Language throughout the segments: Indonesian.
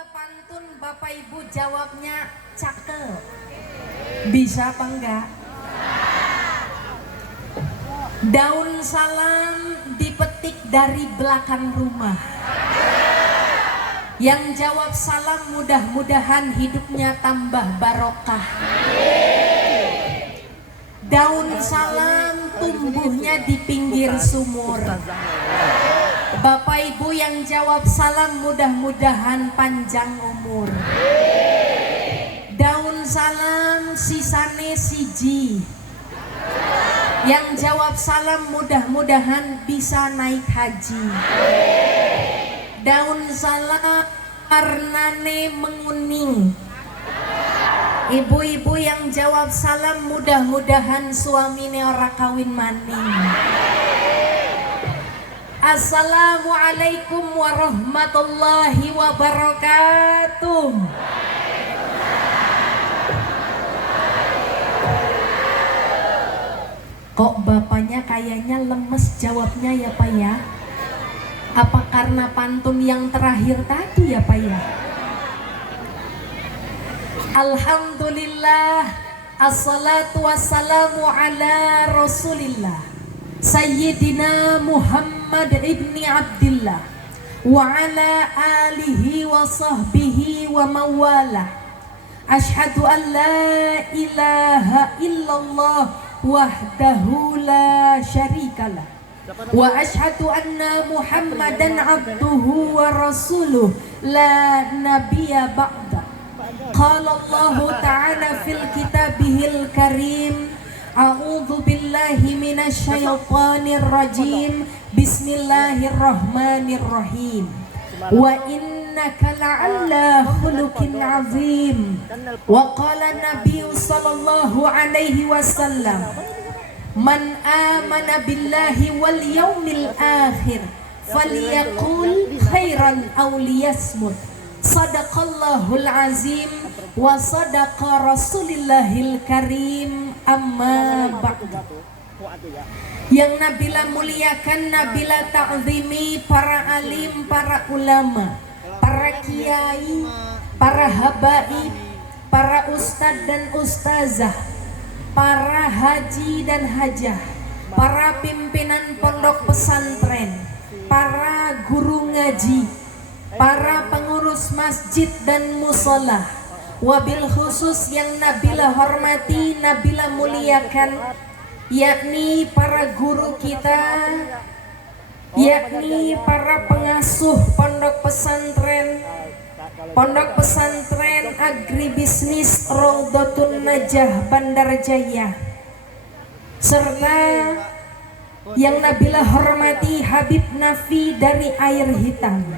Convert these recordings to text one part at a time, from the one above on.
Mula pantun Bapak Ibu jawabnya cakep. Bisa apa enggak? Daun salam dipetik dari belakang rumah. Yang jawab salam mudah-mudahan hidupnya tambah barokah. Daun salam tumbuhnya di pinggir sumur. Bapak Ibu yang jawab salam mudah-mudahan panjang umur. Daun salam sisane siji. Yang jawab salam mudah-mudahan bisa naik haji. Daun salam warnane menguning. Ibu-ibu yang jawab salam mudah-mudahan suamine ora kawin maning. Assalamualaikum warahmatullahi wabarakatuh. Kok bapaknya kayaknya lemes jawabnya ya Pak ya? Apa karena pantun yang terakhir tadi ya Pak ya? Alhamdulillah, assalatu wassalamu ala rasulillah Sayyidina Muhammad ibni Abdillah wa ala alihi wa sahbihi wa mawalah. Ashhadu an la ilaha illallah wahdahu la syarikalah wa ashhadu anna Muhammadan abduhu wa rasuluh la nabiyya ba'da. Qala Allah ta'ala fil kitabihil karim, a'udzu billahi minasy syaithanir rajim. Bismillahirrahmanirrahim. Wa innaka la'alla khuluqin 'azim. Wa qala Nabi sallallahu alaihi wasallam, man amana billahi wal yaumil akhir falyaqul khairan aw liyasmut. Sadaqallahul azim wa sadaqa rasulillahil karim. Amma ba'du. Yang Nabila muliakan, Nabila ta'zimi para alim, para ulama, para kiai, para habaib, para ustadz dan ustazah, para haji dan hajah, para pimpinan pondok pesantren, para guru ngaji, para pengurus masjid dan musola, wabil khusus yang Nabila hormati, Nabila muliakan, yakni para guru kita, yakni para pengasuh pondok pesantren agribisnis Raudhatun Najah Bandar Jaya, serta yang Nabila hormati Habib Nafi dari Air Hitam,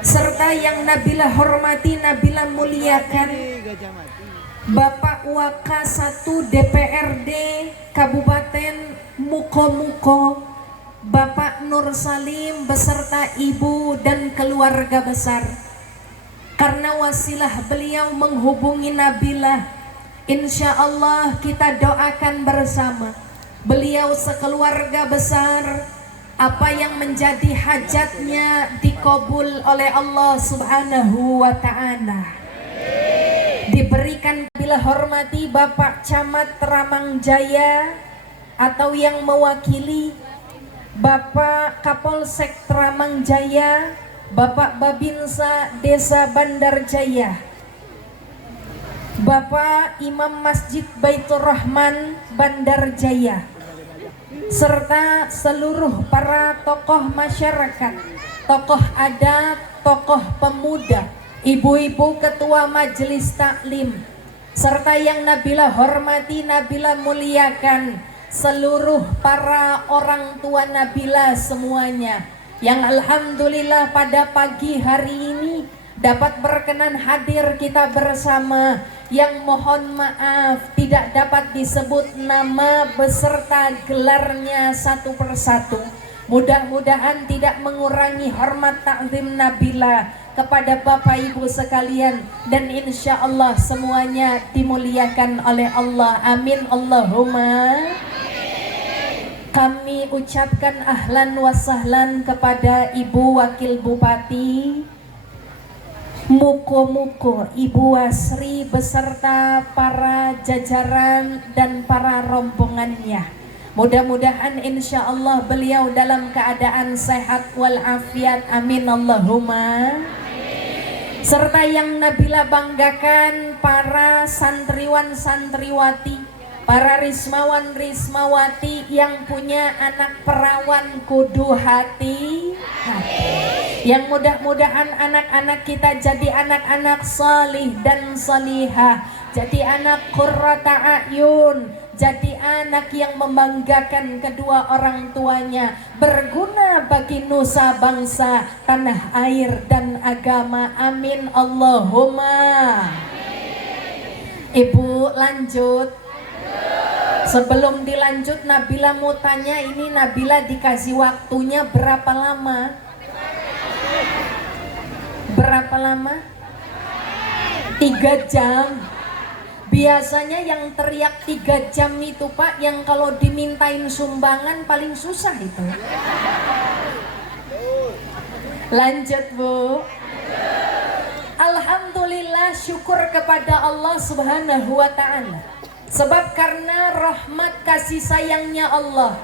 serta yang Nabila hormati, Nabila muliakan Bapak Waka 1 DPRD Kabupaten Muko-Muko, Bapak Nur Salim beserta ibu dan keluarga besar. Karena wasilah beliau menghubungi Nabila, insya Allah kita doakan bersama beliau sekeluarga besar, apa yang menjadi hajatnya dikabul oleh Allah Subhanahu wa ta'ala. Diberikan bila hormati Bapak Camat Ramang Jaya atau yang mewakili Bapak Kapolsek Ramang Jaya, Bapak Babinsa Desa Bandar Jaya, Bapak Imam Masjid Baitur Rahman Bandar Jaya, serta seluruh para tokoh masyarakat, tokoh adat, tokoh pemuda, ibu-ibu ketua majelis taklim, serta yang Nabila hormati, Nabila muliakan, seluruh para orang tua Nabila semuanya, yang alhamdulillah pada pagi hari ini dapat berkenan hadir kita bersama, yang mohon maaf tidak dapat disebut nama beserta gelarnya satu persatu. Mudah-mudahan tidak mengurangi hormat takzim Nabila kepada Bapak Ibu sekalian, dan insya Allah semuanya dimuliakan oleh Allah. Amin Allahumma. Kami ucapkan ahlan wa sahlan kepada Ibu Wakil Bupati, Muko-muko Ibu Wasri beserta para jajaran dan para rombongannya, mudah-mudahan insya Allah beliau dalam keadaan sehat walafiat, amin Allahumma. Serta yang Nabila banggakan para santriwan santriwati, para rismawan rismawati yang punya anak perawan kudu hati. Yang mudah-mudahan anak-anak kita jadi anak-anak salih dan salihah, jadi anak qurrata a'yun, jadi anak yang membanggakan kedua orang tuanya, berguna bagi nusa bangsa, tanah air dan agama, amin Allahumma. Ibu lanjut. Sebelum dilanjut Nabila mau tanya, ini Nabila dikasih waktunya berapa lama? Berapa lama? 3 jam. Biasanya yang teriak 3 jam itu Pak, yang kalau dimintain sumbangan paling susah itu. Lanjut Bu. Alhamdulillah, syukur kepada Allah Subhanahu wa ta'ala. Sebab karena rahmat kasih sayangnya Allah,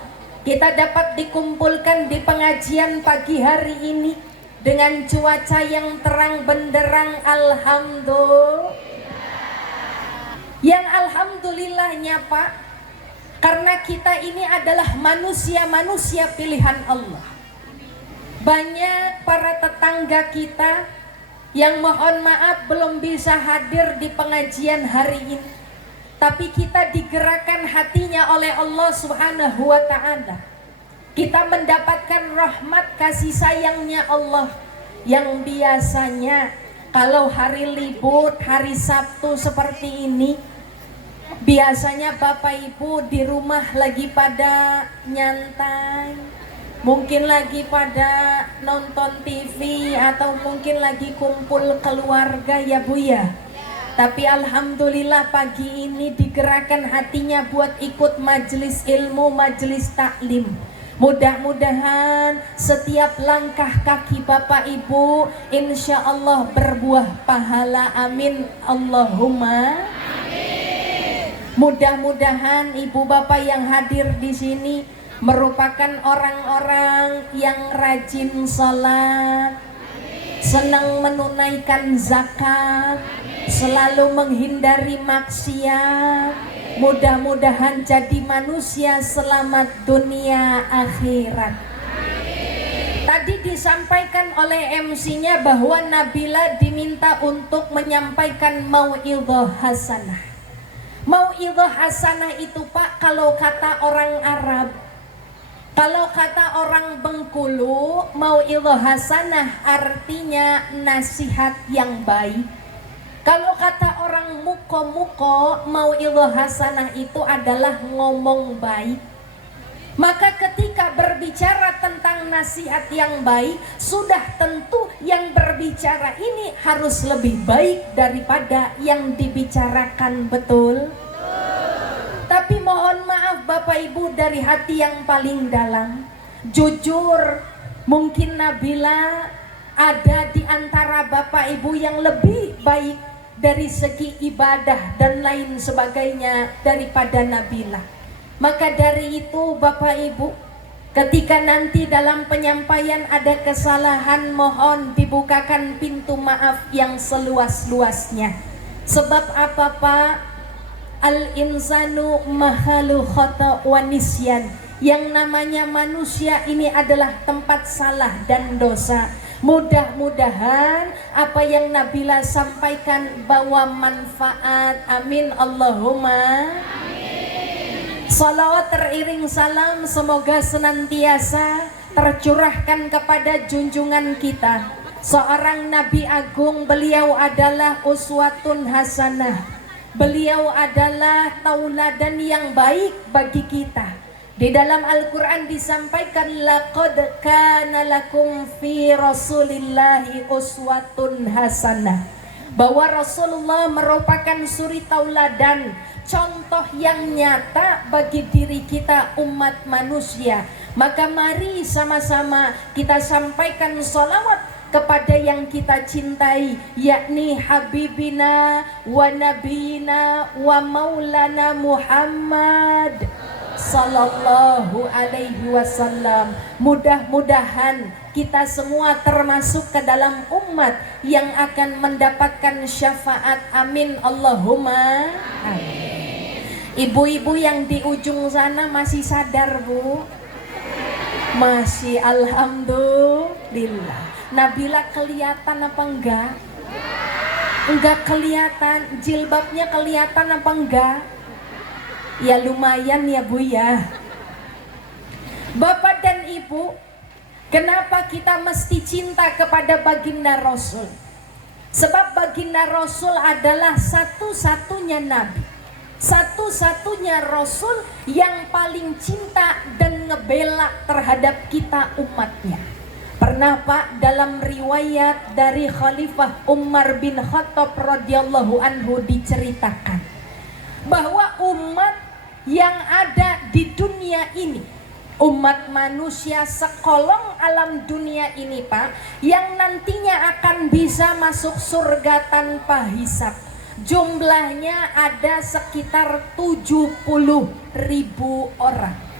kita dapat dikumpulkan di pengajian pagi hari ini dengan cuaca yang terang benderang, alhamdulillah. Yang alhamdulillahnya Pak, karena kita ini adalah manusia-manusia pilihan Allah. Banyak para tetangga kita yang mohon maaf belum bisa hadir di pengajian hari ini, tapi kita digerakkan hatinya oleh Allah Subhanahu wa ta'ala. Kita mendapatkan rahmat kasih sayangnya Allah, yang biasanya kalau hari libur, hari Sabtu seperti ini, biasanya Bapak Ibu di rumah lagi pada nyantai, mungkin lagi pada nonton TV, atau mungkin lagi kumpul keluarga ya Bu ya. Tapi alhamdulillah pagi ini digerakkan hatinya buat ikut majelis ilmu, majelis taklim. Mudah-mudahan setiap langkah kaki Bapak Ibu insya Allah berbuah pahala, amin Allahumma. Mudah-mudahan Ibu Bapak yang hadir di sini merupakan orang-orang yang rajin sholat, senang menunaikan zakat, selalu menghindari maksiat. Mudah-mudahan jadi manusia selamat dunia akhirat. Tadi disampaikan oleh MC-nya bahwa Nabila diminta untuk menyampaikan mau'idhah hasanah. Mau'idhah hasanah itu Pak, kalau kata orang Arab, kalau kata orang Bengkulu, mau'idhah hasanah artinya nasihat yang baik. Kalau kata orang muko-muko, mau'idhah hasanah itu adalah ngomong baik. Maka ketika berbicara tentang nasihat yang baik, sudah tentu yang berbicara ini harus lebih baik daripada yang dibicarakan, betul? Tapi mohon maaf Bapak Ibu, dari hati yang paling dalam, jujur, mungkin Nabila ada di antara Bapak Ibu yang lebih baik dari segi ibadah dan lain sebagainya daripada Nabila. Maka dari itu Bapak Ibu, ketika nanti dalam penyampaian ada kesalahan, mohon dibukakan pintu maaf yang seluas-luasnya. Sebab apa Pak? Al-insanu mahalu khata wa nisyan. Yang namanya manusia ini adalah tempat salah dan dosa. Mudah-mudahan apa yang Nabila sampaikan bawa manfaat, amin Allahumma. Salawat teriring salam semoga senantiasa tercurahkan kepada junjungan kita, seorang Nabi Agung. Beliau adalah uswatun hasanah, beliau adalah tauladan yang baik bagi kita. Di dalam Al-Quran disampaikan, laqad kana lakum fi rasulillahi uswatun hasanah, bahwa Rasulullah merupakan suri tauladan, contoh yang nyata bagi diri kita umat manusia. Maka mari sama-sama kita sampaikan sholawat kepada yang kita cintai, yakni Habibina wa Nabiyina wa Maulana Muhammad Sallallahu Alaihi Wasallam. Mudah-mudahan kita semua termasuk ke dalam umat yang akan mendapatkan syafaat. Amin Allahumma amin. Ibu-ibu yang di ujung sana masih sadar, Bu? Masih, alhamdulillah. Nabila kelihatan apa enggak? Enggak kelihatan. Jilbabnya kelihatan apa enggak? Ya lumayan ya Bu ya. Bapak dan Ibu, kenapa kita mesti cinta kepada baginda Rasul? Sebab baginda Rasul adalah satu-satunya Nabi, satu-satunya Rasul yang paling cinta dan ngebela terhadap kita umatnya. Pernah Pak, dalam riwayat dari Khalifah Umar bin Khattab radhiyallahu anhu diceritakan bahwa umat yang ada di dunia ini, umat manusia sekolong alam dunia ini Pak, yang nantinya akan bisa masuk surga tanpa hisab, jumlahnya ada sekitar 70.000 orang.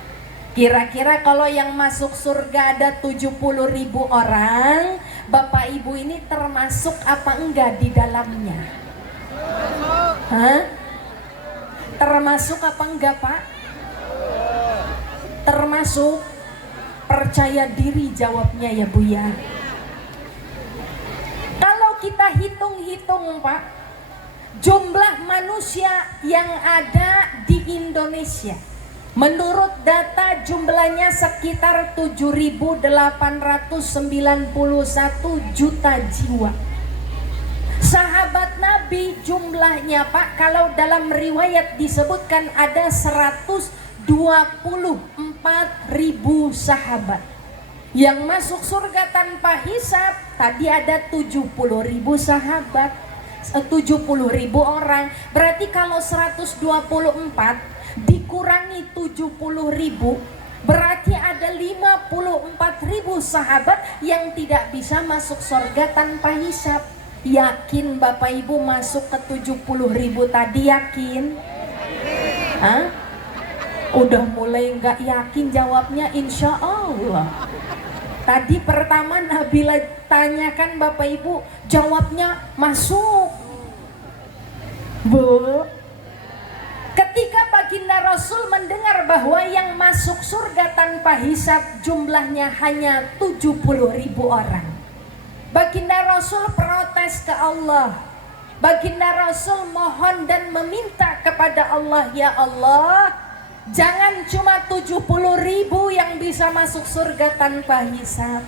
Kira-kira kalau yang masuk surga ada 70.000 orang, Bapak Ibu ini termasuk apa enggak di dalamnya? Hah? Termasuk apa enggak Pak? Termasuk. Percaya diri jawabnya ya Bu ya. Kalau kita hitung-hitung Pak, jumlah manusia yang ada di Indonesia, menurut data jumlahnya sekitar 7.891 juta jiwa. Sahabat Nabi jumlahnya Pak, kalau dalam riwayat disebutkan ada 124.000 sahabat. Yang masuk surga tanpa hisab tadi ada 70.000 sahabat, 70.000 orang. Berarti kalau 124 dikurangi 70.000, berarti ada 54.000 sahabat yang tidak bisa masuk surga tanpa hisab. Yakin Bapak Ibu masuk ke 70.000 tadi, yakin? Hah? Udah mulai nggak yakin jawabnya, insya Allah. Tadi pertama Nabila tanyakan Bapak Ibu, jawabnya masuk. Bu, ketika baginda Rasul mendengar bahwa yang masuk surga tanpa hisab jumlahnya hanya 70.000 orang, baginda Rasul protes ke Allah. Baginda Rasul mohon dan meminta kepada Allah, ya Allah, jangan cuma 70.000 yang bisa masuk surga tanpa hisab.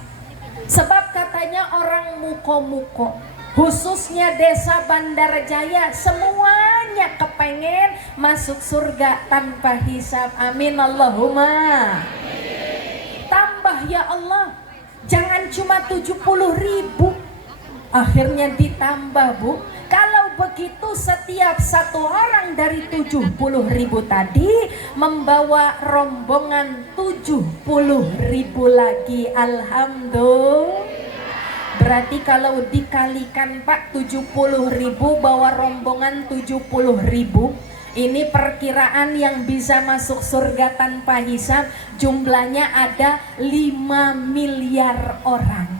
Sebab katanya orang muko-muko, khususnya desa Bandar Jaya, semuanya kepengen masuk surga tanpa hisab. Amin Allahumma amin. Tambah ya Allah, jangan cuma 70.000. Akhirnya ditambah Bu. Kalau begitu setiap satu orang dari 70.000 tadi membawa rombongan 70.000 lagi. Alhamdulillah. Berarti kalau dikalikan Pak, 70.000 bawa rombongan 70.000, ini perkiraan yang bisa masuk surga tanpa hisab jumlahnya ada 5 miliar orang.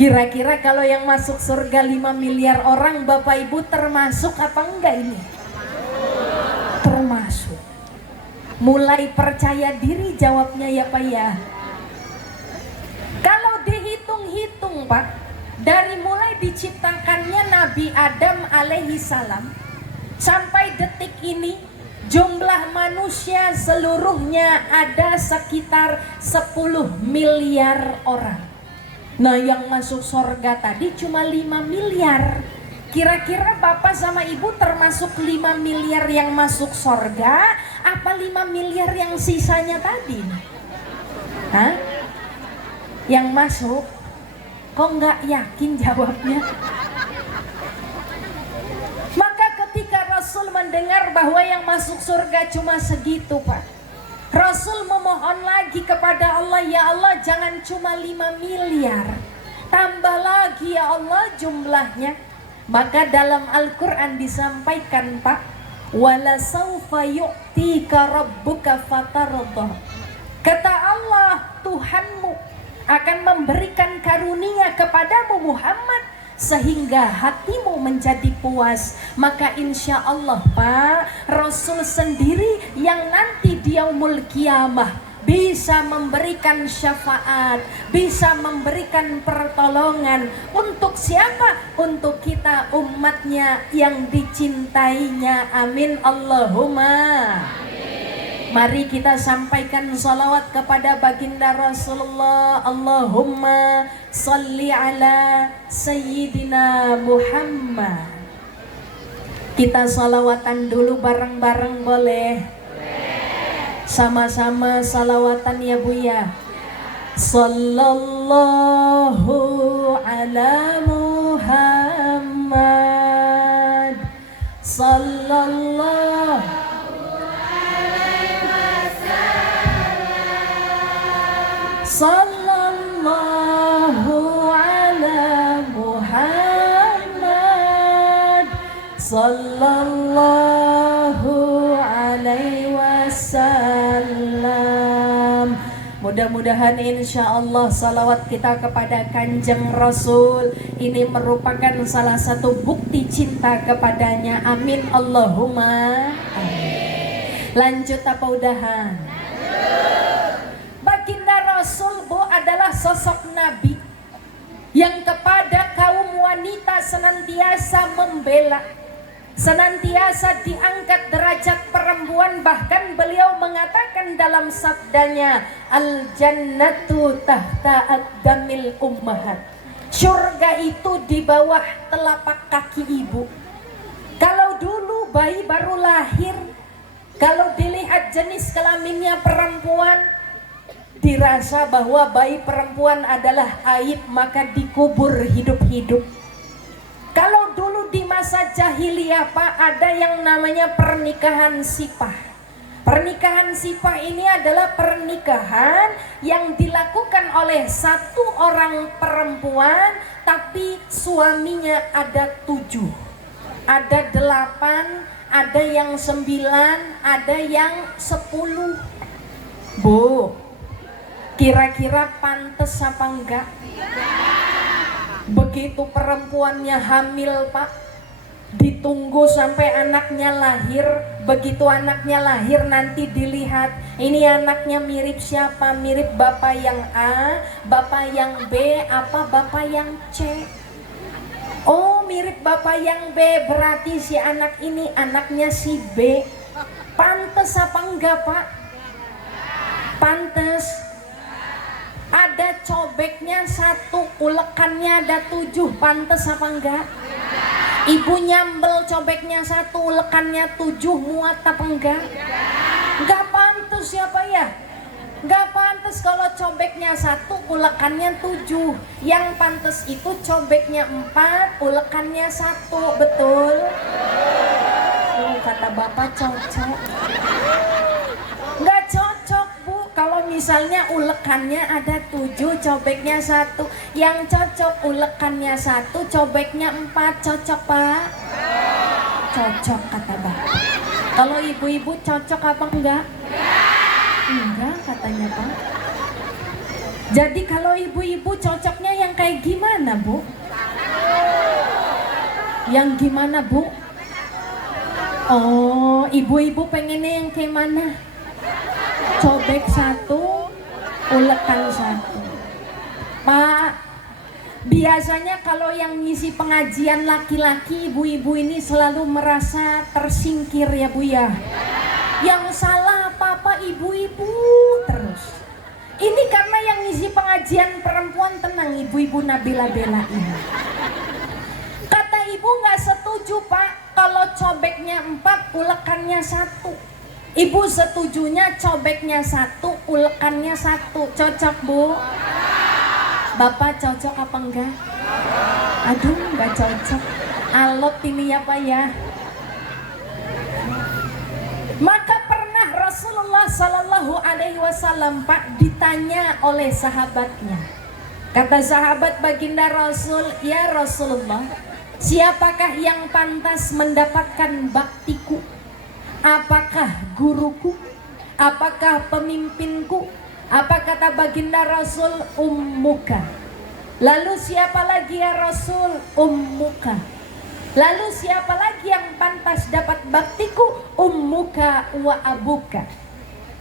Kira-kira kalau yang masuk surga 5 miliar orang, Bapak Ibu termasuk apa enggak ini? Termasuk. Mulai percaya diri jawabnya ya Pak ya. Kalau dihitung-hitung Pak, dari mulai diciptakannya Nabi Adam alaihi salam sampai detik ini, jumlah manusia seluruhnya ada sekitar 10 miliar orang. Nah yang masuk surga tadi cuma 5 miliar. Kira-kira Bapak sama Ibu termasuk 5 miliar yang masuk surga, apa 5 miliar yang sisanya tadi? Hah? Yang masuk? Kok nggak yakin jawabnya? Maka ketika Rasul mendengar bahwa yang masuk surga cuma segitu Pak, Rasul memohon lagi kepada Allah, ya Allah jangan cuma 5 miliar, tambah lagi ya Allah jumlahnya. Maka dalam Al-Quran disampaikan Pak, wala saufa yu'tika rabbuka fatardah. Kata Allah, Tuhanmu akan memberikan karunia kepadamu Muhammad sehingga hatimu menjadi puas. Maka insya Allah Pak, Rasul sendiri yang nanti di yaumul kiamah bisa memberikan syafaat, bisa memberikan pertolongan. Untuk siapa? Untuk kita umatnya yang dicintainya. Amin Allahumma. Mari kita sampaikan salawat kepada baginda Rasulullah. Allahumma salli ala Sayyidina Muhammad. Kita salawatan dulu bareng-bareng boleh? Sama-sama salawatan ya Bu ya. Sallallahu ala Muhammad. Sallallahu Sallallahu ala Muhammad. Sallallahu alaihi wasallam. Mudah-mudahan insya Allah salawat kita kepada Kanjeng Rasul ini merupakan salah satu bukti cinta kepadanya. Amin Allahumma. Amin. Lanjut apa udahan? Baginda Rasul Bu adalah sosok Nabi yang kepada kaum wanita senantiasa membela, senantiasa diangkat derajat perempuan. Bahkan beliau mengatakan dalam sabdanya, al jannatu tahta aqdamil ummahat. Surga itu di bawah telapak kaki ibu. Kalau dulu bayi baru lahir, kalau dilihat jenis kelaminnya perempuan, dirasa bahwa bayi perempuan adalah aib, maka dikubur hidup-hidup. Kalau dulu di masa jahiliyah Pak, ada yang namanya pernikahan sipah. Pernikahan sipah ini adalah pernikahan yang dilakukan oleh satu orang perempuan, tapi suaminya ada 7, ada 8, ada yang 9, ada yang 10. Bu, kira-kira pantas apa enggak? Begitu perempuannya hamil Pak, ditunggu sampai anaknya lahir. Begitu anaknya lahir nanti dilihat, ini anaknya mirip siapa? Mirip bapak yang A, bapak yang B, apa bapak yang C? Oh, mirip bapak yang B, berarti si anak ini anaknya si B. Pantas apa enggak Pak? Pantas. Ada cobeknya 1, ulekannya ada 7, pantas apa enggak? Ibu nyambel cobeknya 1, ulekannya 7, muat apa enggak? Enggak pantas siapa ya? Enggak pantas kalau cobeknya 1, ulekannya 7. Yang pantas itu cobeknya 4, ulekannya 1, betul? Kata bapak cocok. Enggak cocok Bu, kalau misalnya ulekannya ada 7, cobeknya 1. Yang cocok ulekannya 1, cobeknya 4, cocok Pak? Cocok kata bapak. Kalau ibu-ibu cocok apa enggak? Enggak katanya Pak. Jadi kalau ibu-ibu cocoknya yang kayak gimana Bu? Yang gimana Bu? Oh, ibu-ibu pengennya yang kayak mana? Cobek 1, ulekan 1. Pak, biasanya kalau yang ngisi pengajian laki-laki, ibu-ibu ini selalu merasa tersingkir ya Bu ya. Yang salah apa-apa ibu-ibu terus. Ini karena yang ngisi pengajian perempuan, tenang ibu-ibu Nabila belain. Kata ibu nggak setuju Pak kalau cobeknya 4, ulekannya 1. Ibu setujunya cobeknya 1, ulekannya 1. Cocok Bu? Bapak cocok apa enggak? Aduh nggak cocok. Alot ini ya Pak ya. Maka pernah Rasulullah Sallallahu Alaihi Wasallam Pak ditanya oleh sahabatnya, Kata sahabat baginda Rasul, "Ya Rasulullah, siapakah yang pantas mendapatkan baktiku? Apakah guruku? Apakah pemimpinku?" Apa kata baginda Rasul? "Ummuka." Lalu siapa lagi ya Rasul? "Ummuka." Lalu siapa lagi yang pantas dapat baktiku? "Ummuka wa abuka."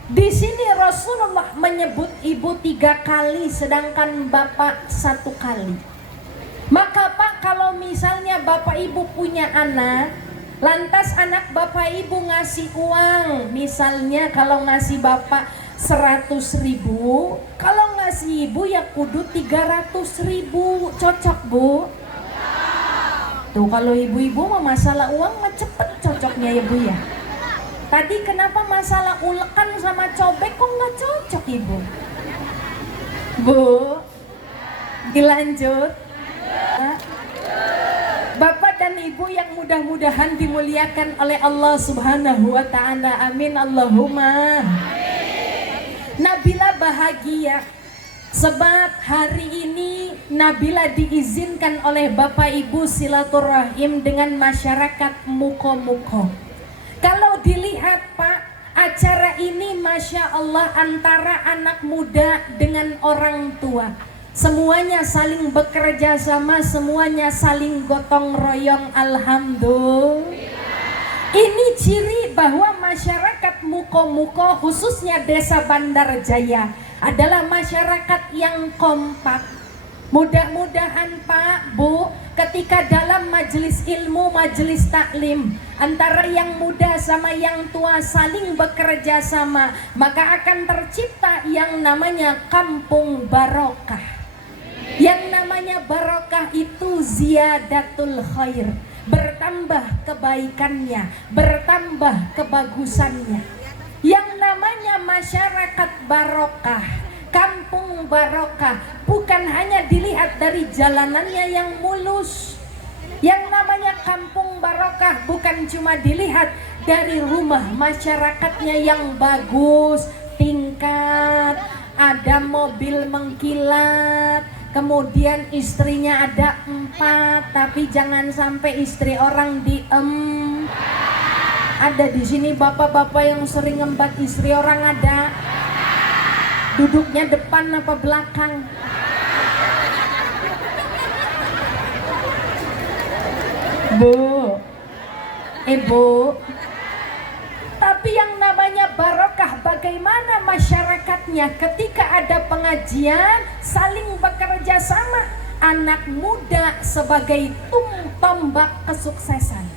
Di sini Rasulullah menyebut ibu 3 kali, sedangkan bapak 1 kali. Maka Pak, kalau misalnya bapak ibu punya anak, lantas anak bapak ibu ngasih uang, misalnya kalau ngasih bapak 100.000, kalau ngasih ibu ya kudu 300.000, cocok Bu? Tuh kalau ibu-ibu mah masalah uang mah cepet cocoknya ya Bu ya. Tadi kenapa masalah ulekan sama cobek kok nggak cocok Ibu? Bu, dilanjut. Bapak dan Ibu yang mudah-mudahan dimuliakan oleh Allah Subhanahu wa Ta'ala, amin Allahumma. Nabila bahagia sebab hari ini Nabila diizinkan oleh Bapak Ibu silaturahim dengan masyarakat muko-muko. Kalau dilihat Pak, acara ini Masya Allah antara anak muda dengan orang tua, semuanya saling bekerja sama, semuanya saling gotong royong, alhamdulillah. Ini ciri bahwa masyarakat muko-muko khususnya desa Bandar Jaya adalah masyarakat yang kompak. Mudah-mudahan Pak, Bu, ketika dalam majelis ilmu, majelis taklim, antara yang muda sama yang tua saling bekerja sama, maka akan tercipta yang namanya kampung barokah. Yang namanya barokah itu ziyadatul khair, bertambah kebaikannya, bertambah kebagusannya. Yang namanya masyarakat barokah, kampung barokah, bukan hanya dilihat dari jalanannya yang mulus. Yang namanya kampung barokah bukan cuma dilihat dari rumah masyarakatnya yang bagus, tingkat, ada mobil mengkilat, kemudian istrinya ada 4, tapi jangan sampai istri orang diem. Ada di sini bapak-bapak yang sering ngembat istri orang, ada? Duduknya depan apa belakang? Bu, Ibu. Tapi yang namanya barokah, bagaimana masyarakatnya ketika ada pengajian saling bekerja sama, anak muda sebagai tombak kesuksesan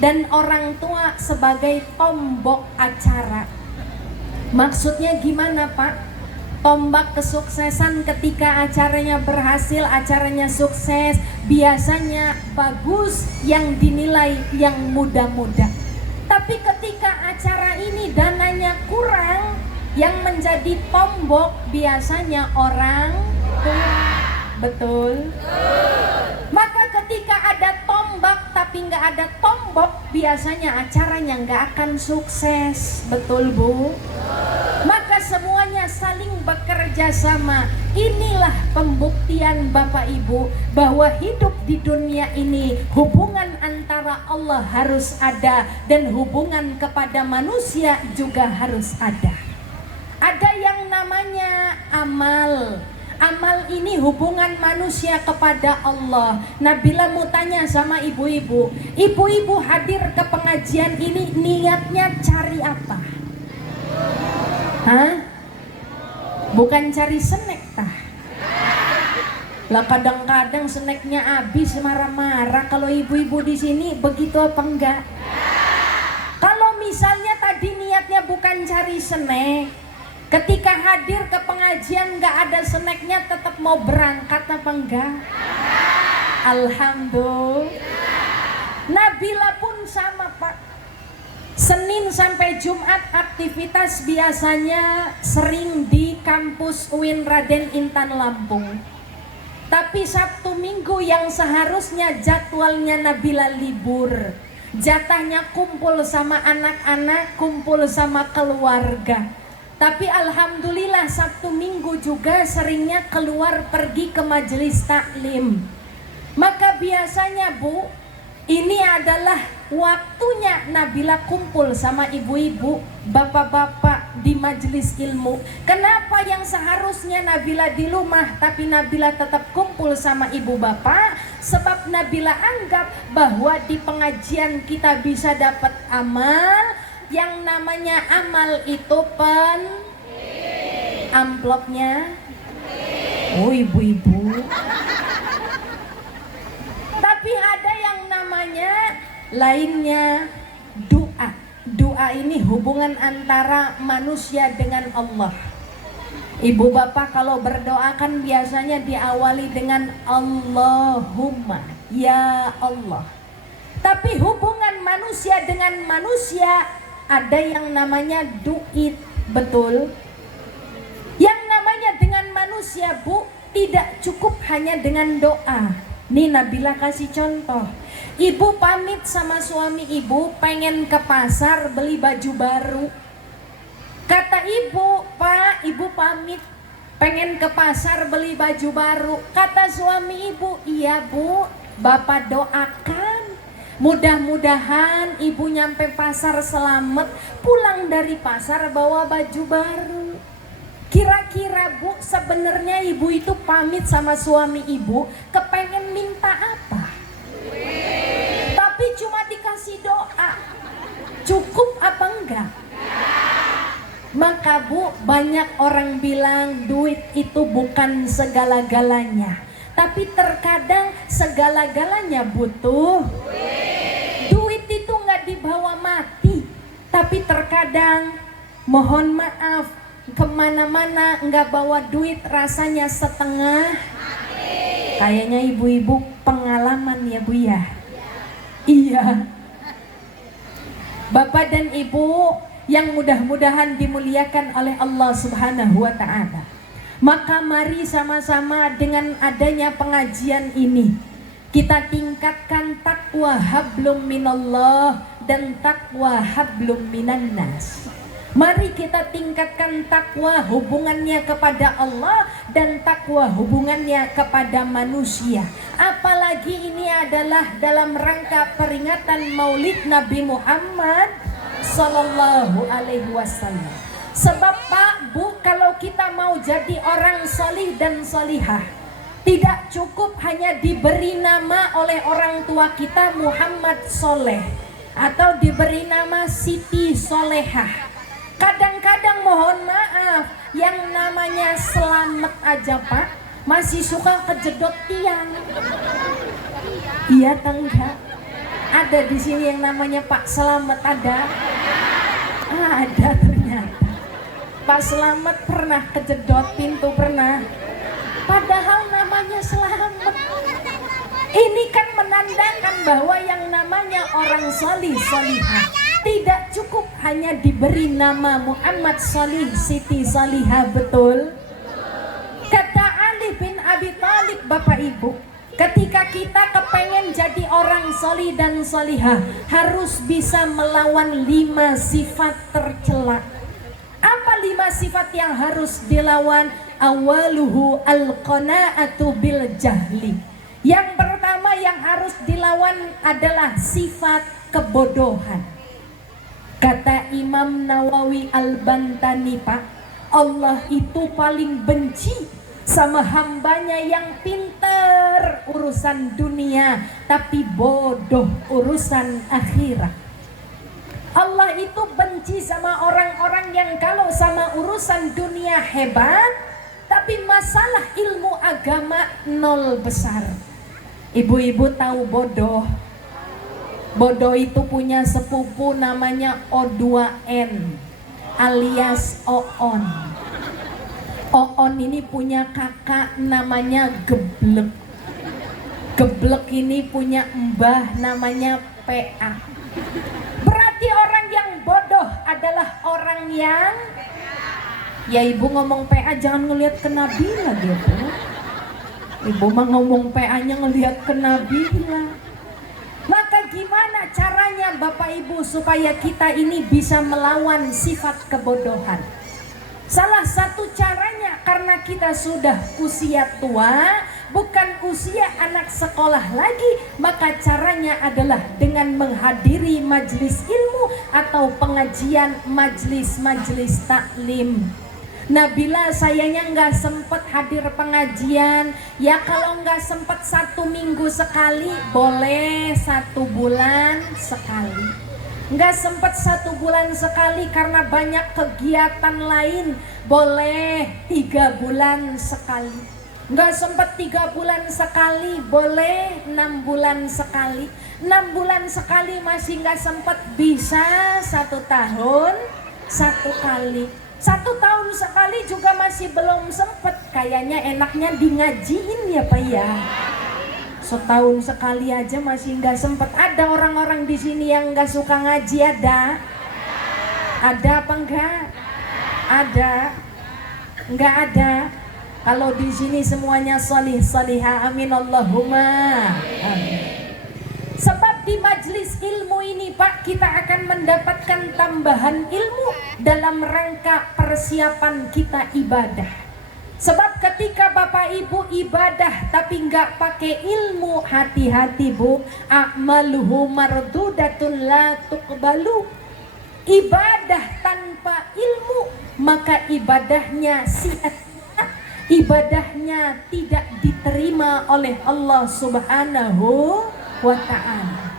dan orang tua sebagai tombok acara. Maksudnya gimana Pak? Tombak kesuksesan ketika acaranya berhasil, acaranya sukses, biasanya bagus yang dinilai yang muda-muda. Tapi ketika acara ini dananya kurang, yang menjadi tombok biasanya orang tua. Betul? Maka ketika ada tombak tapi nggak ada tombok, biasanya acaranya nggak akan sukses. Betul Bu? Maka semuanya saling bekerja sama. Inilah pembuktian Bapak Ibu bahwa hidup di dunia ini hubungan antara Allah harus ada dan hubungan kepada manusia juga harus ada. Ada yang namanya amal. Amal ini hubungan manusia kepada Allah. Nabila mau tanya sama ibu-ibu, ibu-ibu hadir ke pengajian ini niatnya cari apa? Hah? Bukan cari snack tah? Lah kadang-kadang snacknya habis marah-marah. Kalau ibu-ibu di sini begitu apa enggak? Kalau misalnya tadi niatnya bukan cari snack, ketika hadir ke pengajian nggak ada snacknya, tetap mau berangkat apa enggak? Alhamdulillah. Nabila pun sama Pak. Senin sampai Jumat aktivitas biasanya sering di kampus UIN Raden Intan Lampung. Tapi Sabtu Minggu yang seharusnya jadwalnya Nabila libur, jatahnya kumpul sama anak-anak, kumpul sama keluarga. Tapi alhamdulillah Sabtu Minggu juga seringnya keluar pergi ke majelis taklim. Maka biasanya Bu, ini adalah waktunya Nabila kumpul sama ibu-ibu, bapak-bapak di majelis ilmu. Kenapa yang seharusnya Nabila di rumah tapi Nabila tetap kumpul sama ibu bapak? Sebab Nabila anggap bahwa di pengajian kita bisa dapat amal. Yang namanya amal itu amplopnya. Oh ibu-ibu. Tapi ada yang namanya lainnya doa. Doa ini hubungan antara manusia dengan Allah. Ibu bapak kalau berdoa kan biasanya diawali dengan Allahumma, ya Allah. Tapi hubungan manusia dengan manusia ada yang namanya duit, betul? Yang namanya dengan manusia Bu, tidak cukup hanya dengan doa. Nih Nabila kasih contoh. Ibu pamit sama suami ibu pengen ke pasar beli baju baru. Kata ibu, Pak, ibu pamit pengen ke pasar beli baju baru. Kata suami ibu, iya Bu, Bapak doakan. Mudah-mudahan ibu nyampe pasar selamat, pulang dari pasar bawa baju baru. Kira-kira Bu, sebenarnya ibu itu pamit sama suami ibu kepengen minta apa? Tapi cuma dikasih doa. Cukup apa enggak? Maka Bu, banyak orang bilang duit itu bukan segala-galanya. Tapi terkadang segala-galanya butuh duit itu nggak dibawa mati. Tapi terkadang mohon maaf, kemana-mana nggak bawa duit rasanya setengah. Kayaknya ibu-ibu pengalaman ya Bu ya. Iya. Bapak dan Ibu yang mudah-mudahan dimuliakan oleh Allah Subhanahu wa Ta'ala. Maka mari sama-sama dengan adanya pengajian ini kita tingkatkan takwa hablum minallah dan takwa hablum minannas. Mari kita tingkatkan takwa hubungannya kepada Allah dan takwa hubungannya kepada manusia. Apalagi ini adalah dalam rangka peringatan Maulid Nabi Muhammad Sallallahu Alaihi Wasallam. Sebab Pak, Bu, kalau kita mau jadi orang solih dan solihah, tidak cukup hanya diberi nama oleh orang tua kita Muhammad Soleh atau diberi nama Siti Solehah. Kadang-kadang mohon maaf, yang namanya selamat aja Pak, masih suka kejedot tiang. Iya tangga. Ada di sini yang namanya Pak Selamat ada? Ada ternyata. Pak Selamat pernah kejedot pintu pernah. Padahal namanya Selamat. Ini kan menandakan bahwa yang namanya orang solih solihah tidak cukup hanya diberi nama Muhammad Solih Siti Solihah, betul? Kata Ali bin Abi Thalib, Bapak Ibu, ketika kita kepengen jadi orang solih dan solihah harus bisa melawan 5 sifat tercela. Apa 5 sifat yang harus dilawan? Awaluhu al-qana'atu bil jahli. Yang pertama yang harus dilawan adalah sifat kebodohan. Kata Imam Nawawi Al-Bantani, Pak, Allah itu paling benci sama hambanya yang pintar urusan dunia tapi bodoh urusan akhirat. Allah itu benci sama orang-orang yang kalau sama urusan dunia hebat, tapi masalah ilmu agama nol besar. Ibu-ibu tahu bodoh? Bodoh itu punya sepupu namanya O2N alias Oon. Oon ini punya kakak namanya Geblek. Geblek ini punya mbah namanya PA. Berarti orang yang bodoh adalah orang yang, ya ibu ngomong PA jangan ngelihat ke Nabila gitu. Ibu mah ngomong PA-nya ngelihat ke Nabila. Maka gimana caranya Bapak Ibu supaya kita ini bisa melawan sifat kebodohan? Salah satu caranya karena kita sudah usia tua, bukan usia anak sekolah lagi, maka caranya adalah dengan menghadiri majelis ilmu atau pengajian, majelis taklim. Nabila sayanya nggak sempet hadir pengajian, ya kalau nggak sempet 1 minggu sekali, boleh 1 bulan sekali. Nggak sempet 1 bulan sekali karena banyak kegiatan lain, boleh 3 bulan sekali. Nggak sempet 3 bulan sekali, boleh 6 bulan sekali. 6 bulan sekali masih nggak sempet, bisa 1 tahun 1 kali. 1 tahun sekali juga masih belum sempet, kayaknya enaknya di ngajiin ya Pak ya. Setahun sekali aja masih nggak sempet. Ada orang-orang di sini yang nggak suka ngaji, ada? Ada apa enggak? Ada? Enggak ada. Kalau di sini semuanya salih salihah, amin Allahumma amin. Sebab di majelis ilmu ini Pak, kita akan mendapatkan tambahan ilmu dalam rangka persiapan kita ibadah. Sebab ketika Bapak Ibu ibadah tapi nggak pakai ilmu, hati-hati Bu, a'maluhu mardudatun la tuqbalu. Ibadah tanpa ilmu maka ibadahnya sia-sia, ibadahnya tidak diterima oleh Allah Subhanahu wa ta'ala.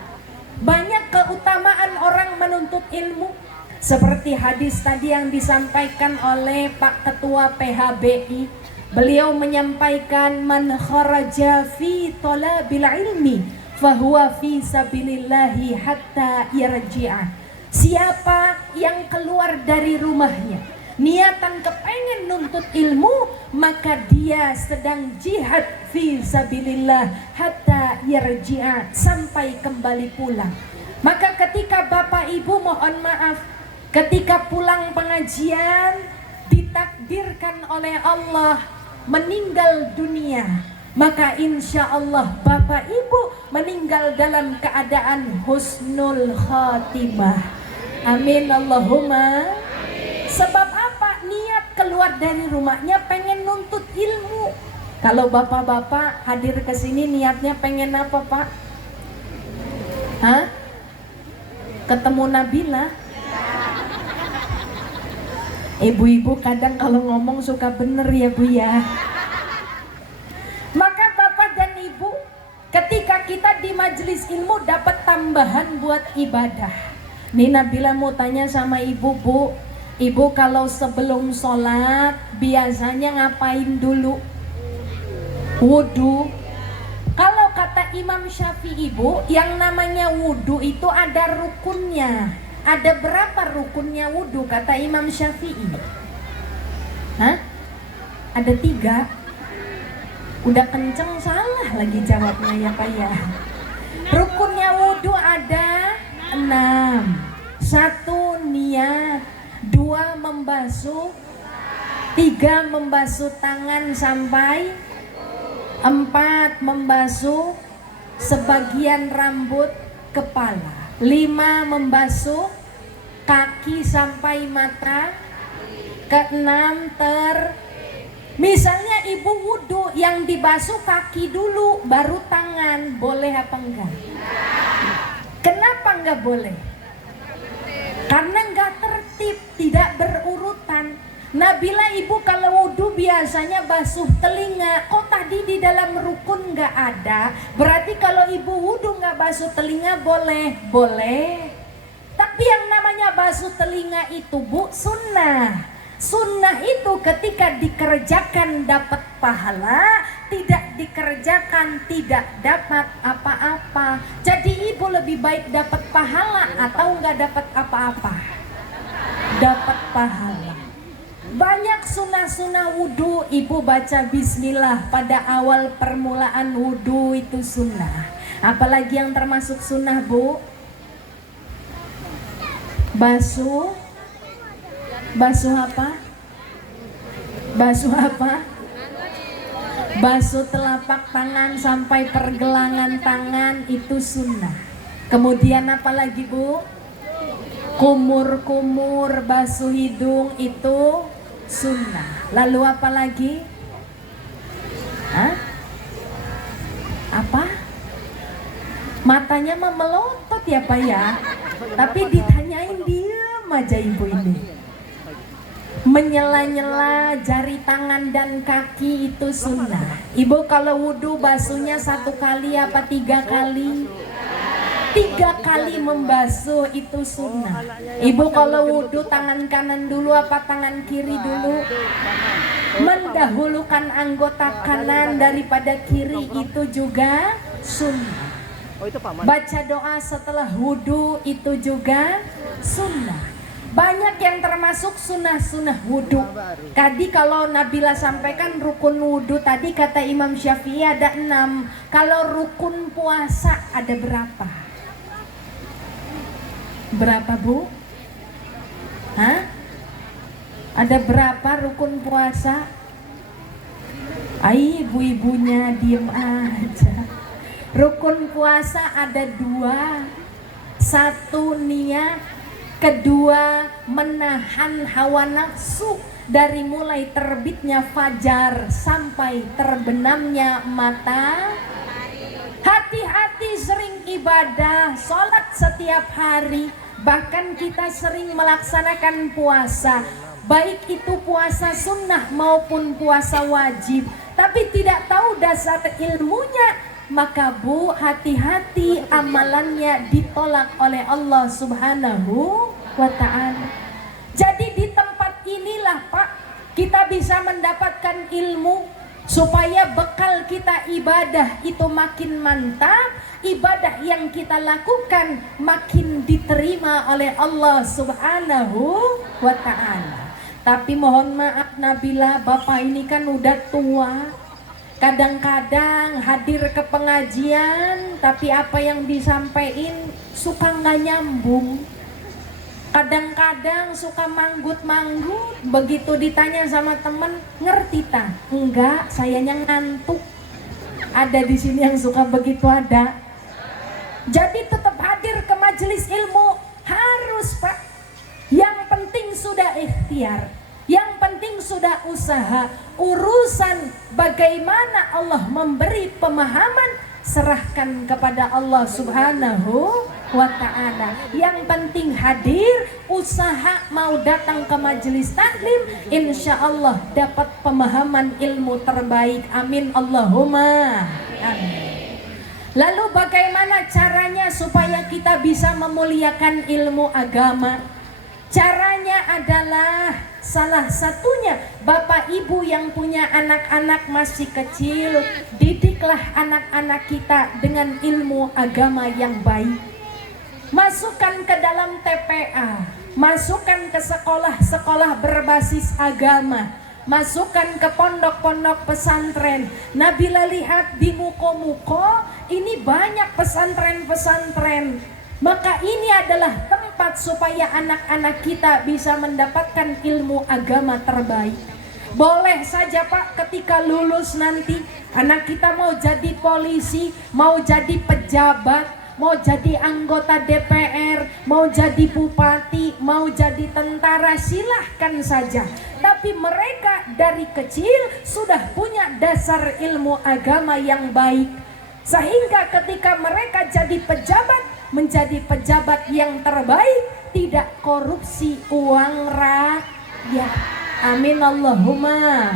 Banyak keutamaan orang menuntut ilmu, seperti hadis tadi yang disampaikan oleh Pak Ketua PHBI. Beliau menyampaikan, man kharaja fi talabil ilmi fahuwa fi sabilillahi hatta yarji'a. Siapa yang keluar dari rumahnya niatan kepengen nuntut ilmu, maka dia sedang jihad fi sabilillah hatta yarji'a, sampai kembali pulang. Maka ketika Bapak Ibu, mohon maaf, ketika pulang pengajian ditakdirkan oleh Allah meninggal dunia, maka insya Allah Bapak Ibu meninggal dalam keadaan husnul khatimah. Amin Allahumma. Sebab apa? Niat keluar dari rumahnya pengen nuntut ilmu. Kalau bapak-bapak hadir ke sini niatnya pengen apa Pak? Hah? Ketemu Nabila? Ibu-ibu kadang kalau ngomong suka bener ya Bu ya. Maka Bapak dan Ibu, ketika kita di majelis ilmu dapat tambahan buat ibadah. Nih Nabila mau tanya sama Ibu, Bu. Ibu kalau sebelum sholat biasanya ngapain dulu? Wudu. Kalau kata Imam Syafi'i Bu, yang namanya wudu itu ada rukunnya. Ada berapa rukunnya wudu kata Imam Syafi'i? Hah? Ada 3. Udah kenceng salah lagi jawabnya ya Pak ya. Rukunnya wudu ada 6. 1 niat, 2 membasuh, 3 membasuh tangan sampai, 4 membasuh sebagian rambut kepala, 5 membasuh kaki sampai mata, ke-6 misalnya ibu wudhu yang dibasuh kaki dulu baru tangan, boleh apa enggak? Kenapa enggak boleh? Karena enggak tertib, tidak berurutan. Nabila ibu kalau wudhu biasanya basuh telinga, kok tadi di dalam rukun nggak ada? Berarti kalau ibu wudhu nggak basuh telinga boleh? Boleh. Tapi yang namanya basuh telinga itu Bu, sunnah. Sunnah itu ketika dikerjakan dapat pahala, tidak dikerjakan tidak dapat apa-apa. Jadi ibu lebih baik dapat pahala atau nggak dapat apa-apa? Dapat pahala. Banyak sunnah-sunnah wudhu, ibu baca bismillah pada awal permulaan wudhu itu sunnah. Apalagi yang termasuk sunnah Bu? Basuh apa? Basuh apa? Basuh telapak tangan sampai pergelangan tangan itu sunnah. Kemudian apa lagi Bu? Kumur-kumur, basuh hidung itu sunnah. Lalu apa lagi? Hah? Apa? Matanya mah melotot ya Pak ya. Tapi ditanyain diam aja ibu ini. Menyela-nyela jari tangan dan kaki itu sunnah. Ibu kalau wudhu basuhnya 1 kali apa 3 kali? 3 kali membasuh itu sunnah. Ibu kalau wudhu tangan kanan dulu apa tangan kiri dulu? Mendahulukan anggota kanan daripada kiri itu juga sunnah. Baca doa setelah wudhu itu juga sunnah. Banyak yang termasuk sunnah-sunnah wudhu. Tadi kalau Nabila sampaikan rukun wudhu tadi kata Imam Syafi'i ada 6. Kalau rukun puasa ada berapa? Berapa Bu? Hah? Ada berapa rukun puasa? Ai ibu-ibunya diem aja. Rukun puasa ada 2. 1 niat, kedua menahan hawa nafsu dari mulai terbitnya fajar sampai terbenamnya mata. Hati-hati sering ibadah, sholat setiap hari. Bahkan kita sering melaksanakan puasa, baik itu puasa sunnah maupun puasa wajib, tapi tidak tahu dasar ilmunya. Maka Bu, hati-hati amalannya ditolak oleh Allah Subhanahu wa ta'ala. Jadi di tempat inilah Pak, kita bisa mendapatkan ilmu supaya bekal kita ibadah itu makin mantap, ibadah yang kita lakukan makin diterima oleh Allah Subhanahu wa ta'ala. Tapi mohon maaf Nabila, Bapak ini kan udah tua. Kadang-kadang hadir ke pengajian, tapi apa yang disampaikan suka nggak nyambung. Kadang-kadang suka manggut-manggut, begitu ditanya sama temen, ngerti tak? Enggak, sayanya ngantuk. Ada di sini yang suka begitu ada. Jadi tetap hadir ke majelis ilmu, harus Pak. Yang penting sudah ikhtiar. Yang penting sudah usaha. Urusan bagaimana Allah memberi pemahaman, serahkan kepada Allah Subhanahu wa ta'ala. Yang penting hadir, usaha mau datang ke majelis taklim, insya Allah dapat pemahaman ilmu terbaik. Amin Allahumma amin. Lalu bagaimana caranya supaya kita bisa memuliakan ilmu agama? Caranya adalah salah satunya Bapak Ibu yang punya anak-anak masih kecil, didiklah anak-anak kita dengan ilmu agama yang baik. Masukkan ke dalam TPA, masukkan ke sekolah-sekolah berbasis agama, masukkan ke pondok-pondok pesantren. Nabila lihat di muko-muko ini banyak pesantren-pesantren. Maka ini adalah tempat supaya anak-anak kita bisa mendapatkan ilmu agama terbaik. Boleh saja Pak, ketika lulus nanti anak kita mau jadi polisi, mau jadi pejabat, mau jadi anggota DPR, mau jadi bupati, mau jadi tentara, silahkan saja. Tapi mereka dari kecil sudah punya dasar ilmu agama yang baik, sehingga ketika mereka jadi pejabat, menjadi pejabat yang terbaik, tidak korupsi uang rakyat. Amin Allahumma.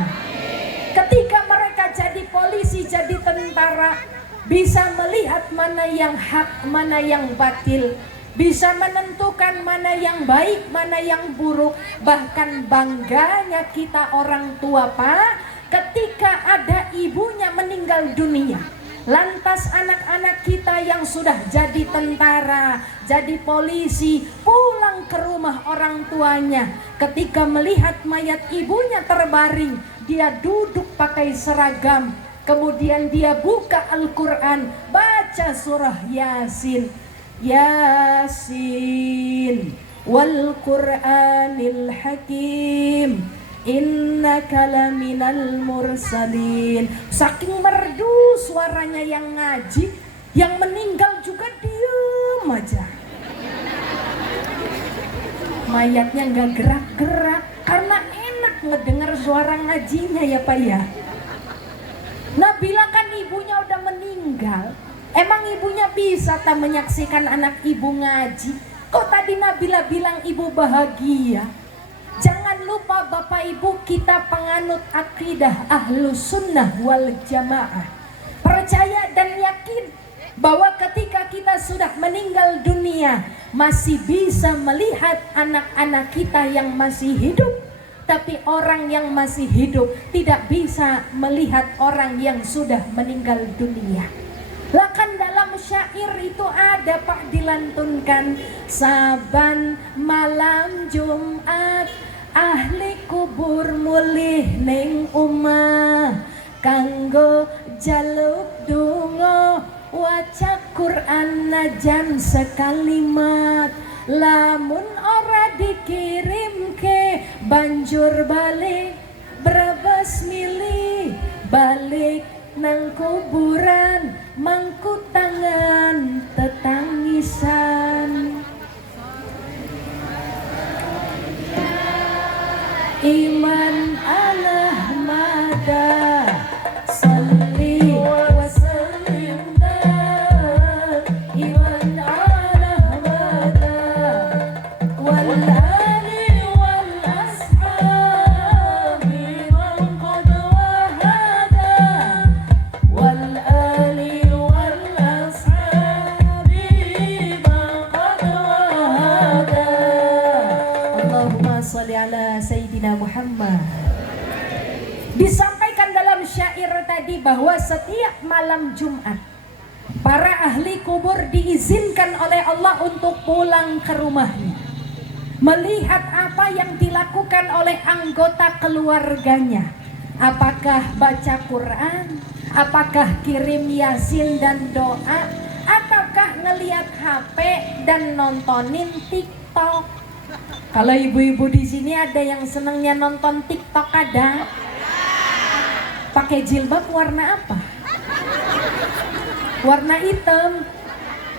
Ketika mereka jadi polisi, jadi tentara, bisa melihat mana yang hak, mana yang batil, bisa menentukan mana yang baik, mana yang buruk. Bahkan bangganya kita orang tua Pak, ketika ada ibunya meninggal dunia, lantas anak-anak kita yang sudah jadi tentara, jadi polisi, pulang ke rumah orang tuanya. Ketika melihat mayat ibunya terbaring, dia duduk pakai seragam. Kemudian dia buka Al-Quran, baca surah Yasin. Yasin wal Qur'anil Hakim, innaka laminal mursalin. Saking merdu suaranya yang ngaji, yang meninggal juga diem aja. Mayatnya nggak gerak-gerak karena enak enak ngedengar suara ngajinya ya Pak ya. Nabila kan ibunya udah meninggal. Emang ibunya bisa tak menyaksikan anak ibu ngaji? Kok tadi Nabila bilang ibu bahagia? Jangan lupa Bapak Ibu, kita penganut akidah Ahlus Sunnah wal Jamaah. Percaya dan yakin bahwa ketika kita sudah meninggal dunia, masih bisa melihat anak-anak kita yang masih hidup. Tapi orang yang masih hidup tidak bisa melihat orang yang sudah meninggal dunia. Lah kan dalam syair itu ada Pak dilantunkan, saban malam Jumat ahli kubur mulih ning omah kanggo jaluk donga waca Quran najan sekalimat, lamun ora dikirimke banjur balik brebes milih balik nang kuburan mangku tangan tetangisan. Iman ala mada salli wa sallim da iman ala mada wal ali wal ashabi wal qad wahada wal ali wal ashabi wal qad wahada. Allahumma shalli ala Sayyidina Muhammad. Disampaikan dalam syair tadi bahwa setiap malam Jumat para ahli kubur diizinkan oleh Allah untuk pulang ke rumahnya, melihat apa yang dilakukan oleh anggota keluarganya. Apakah baca Quran, apakah kirim yasin dan doa, ataukah ngelihat HP dan nontonin TikTok. Kalau ibu-ibu di sini ada yang senangnya nonton TikTok ada? Pakai jilbab warna apa? Warna hitam.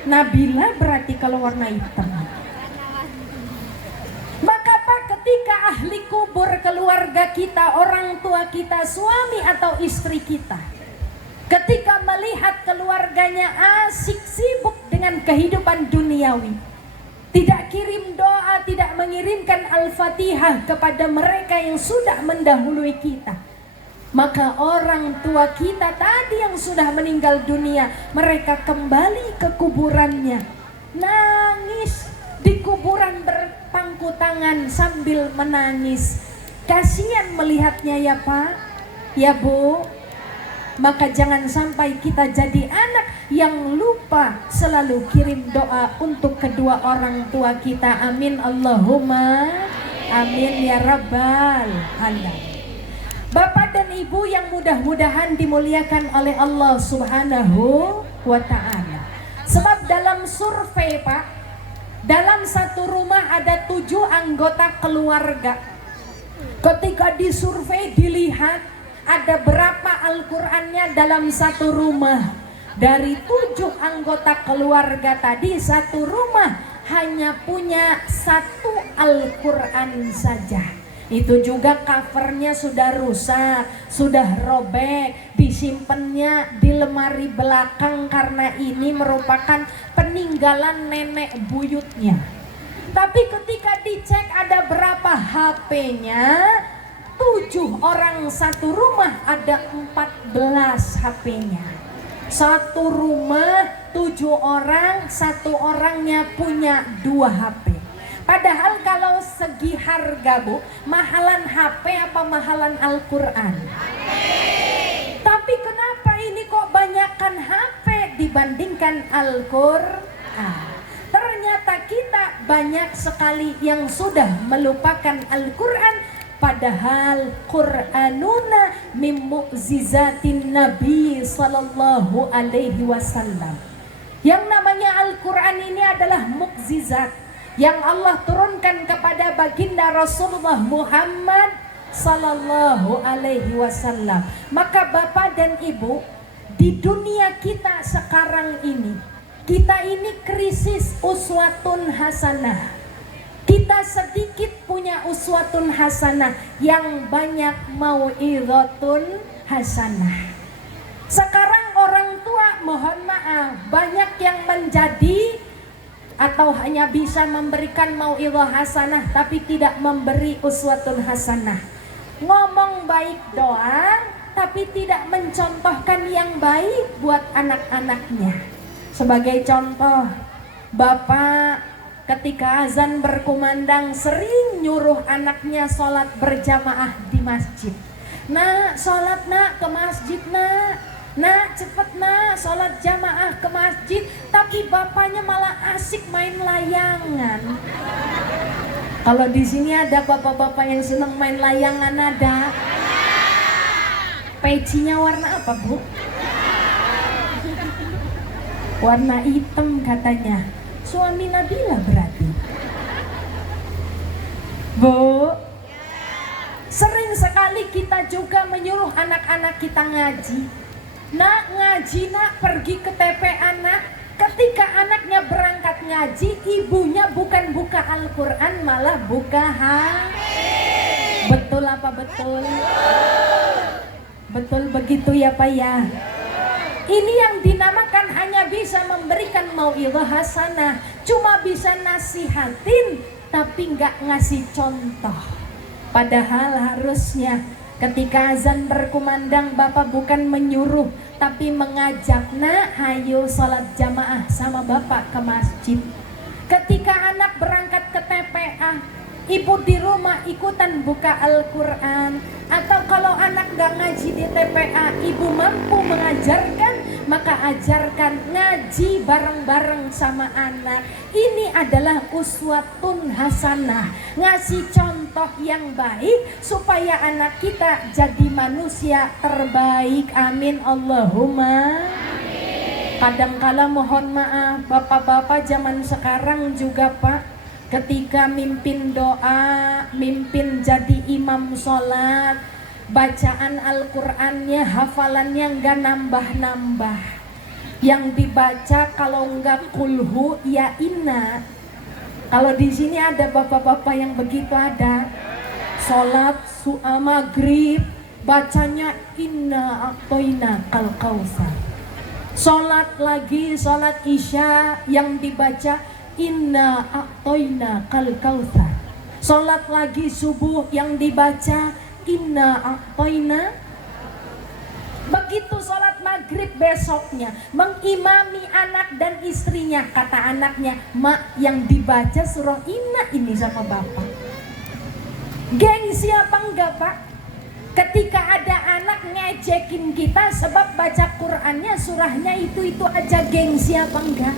Nabila berarti kalau warna hitam. Maka Pak, ketika ahli kubur keluarga kita, orang tua kita, suami atau istri kita, ketika melihat keluarganya asik sibuk dengan kehidupan duniawi, tidak kirim doa, tidak mengirimkan Al-Fatihah kepada mereka yang sudah mendahului kita, maka orang tua kita tadi yang sudah meninggal dunia, mereka kembali ke kuburannya, nangis di kuburan berpangku tangan sambil menangis. Kasihan melihatnya ya Pak, ya Bu. Maka jangan sampai kita jadi anak yang lupa selalu kirim doa untuk kedua orang tua kita. Amin Allahumma amin ya rabbal alamin. Bapak dan Ibu yang mudah-mudahan dimuliakan oleh Allah Subhanahu wa ta'ala. Sebab dalam survei Pak, dalam satu rumah ada 7 anggota keluarga. Ketika disurvei dilihat ada berapa Al-Qur'annya dalam satu rumah. Dari 7 anggota keluarga tadi, satu rumah hanya punya 1 Al-Qur'an saja. Itu juga covernya sudah rusak, sudah robek, disimpannya di lemari belakang karena ini merupakan peninggalan nenek buyutnya. Tapi ketika dicek ada berapa HP-nya, 7 orang satu rumah ada 14 HP-nya. Satu rumah 7 orang, satu orangnya punya 2 HP. Padahal kalau segi harga Bu, mahalan HP apa mahalan Al-Quran? Tapi kenapa ini kok banyakkan HP dibandingkan Al-Quran? Ternyata kita banyak sekali yang sudah melupakan Al-Quran. Padahal Qur'anuna min mu'zizatin Nabi sallallahu alaihi wasallam. Yang namanya Al-Quran ini adalah mukjizat yang Allah turunkan kepada baginda Rasulullah Muhammad sallallahu alaihi wasallam. Maka Bapak dan Ibu, di dunia kita sekarang ini, kita ini krisis uswatun hasanah. Kita sedikit punya uswatun hasanah, yang banyak mau'izatun hasanah. Sekarang orang tua, mohon maaf, banyak yang menjadi atau hanya bisa memberikan mau'izah hasanah tapi tidak memberi uswatun hasanah. Ngomong baik doang tapi tidak mencontohkan yang baik buat anak-anaknya. Sebagai contoh, bapak ketika azan berkumandang sering nyuruh anaknya sholat berjamaah di masjid. Nak, sholat nak ke masjid nak. Nak, cepet nak sholat jamaah ke masjid. Tapi bapaknya malah asik main layangan. Kalau di sini ada bapak-bapak yang senang main layangan, ada. Pecinya warna apa, Bu? Warna hitam katanya. Suami Nabila berarti. Bu, sering sekali kita juga menyuruh anak-anak kita ngaji. Nak, ngaji nak, pergi ke TP anak. Ketika anaknya berangkat ngaji, ibunya bukan buka Al-Quran, malah buka hadis. Betul apa betul? Betul begitu ya Pak ya? Ini yang dinamakan hanya bisa memberikan mau'izah hasanah, cuma bisa nasihatin tapi nggak ngasih contoh. Padahal harusnya ketika azan berkumandang bapak bukan menyuruh tapi mengajak, nak hayo sholat jamaah sama bapak ke masjid. Ketika anak berangkat ke TPA, ibu di rumah ikutan buka Al-Quran. Atau kalau anak gak ngaji di TPA, ibu mampu mengajarkan, maka ajarkan ngaji bareng-bareng sama anak. Ini adalah uswatun hasanah, ngasih contoh yang baik supaya anak kita jadi manusia terbaik. Amin Allahumma. Kadangkala mohon maaf, bapak-bapak zaman sekarang juga Pak, ketika mimpin doa, mimpin jadi imam sholat, bacaan Al-Qur'annya, hafalannya nggak nambah-nambah. Yang dibaca kalau nggak kulhu ya inna. Kalau di sini ada bapak-bapak yang begitu ada. Sholat maghrib bacanya inna a'toina kal kausar. Sholat lagi, sholat isya yang dibaca inna a'toina kal kautsar. Salat lagi subuh yang dibaca inna a'toina. Begitu salat maghrib besoknya mengimami anak dan istrinya, kata anaknya, mak yang dibaca surah inna ini sama bapak. Gengsi apa enggak Pak? Ketika ada anak ngejekin kita sebab baca Qur'annya surahnya itu aja, gengsi apa enggak?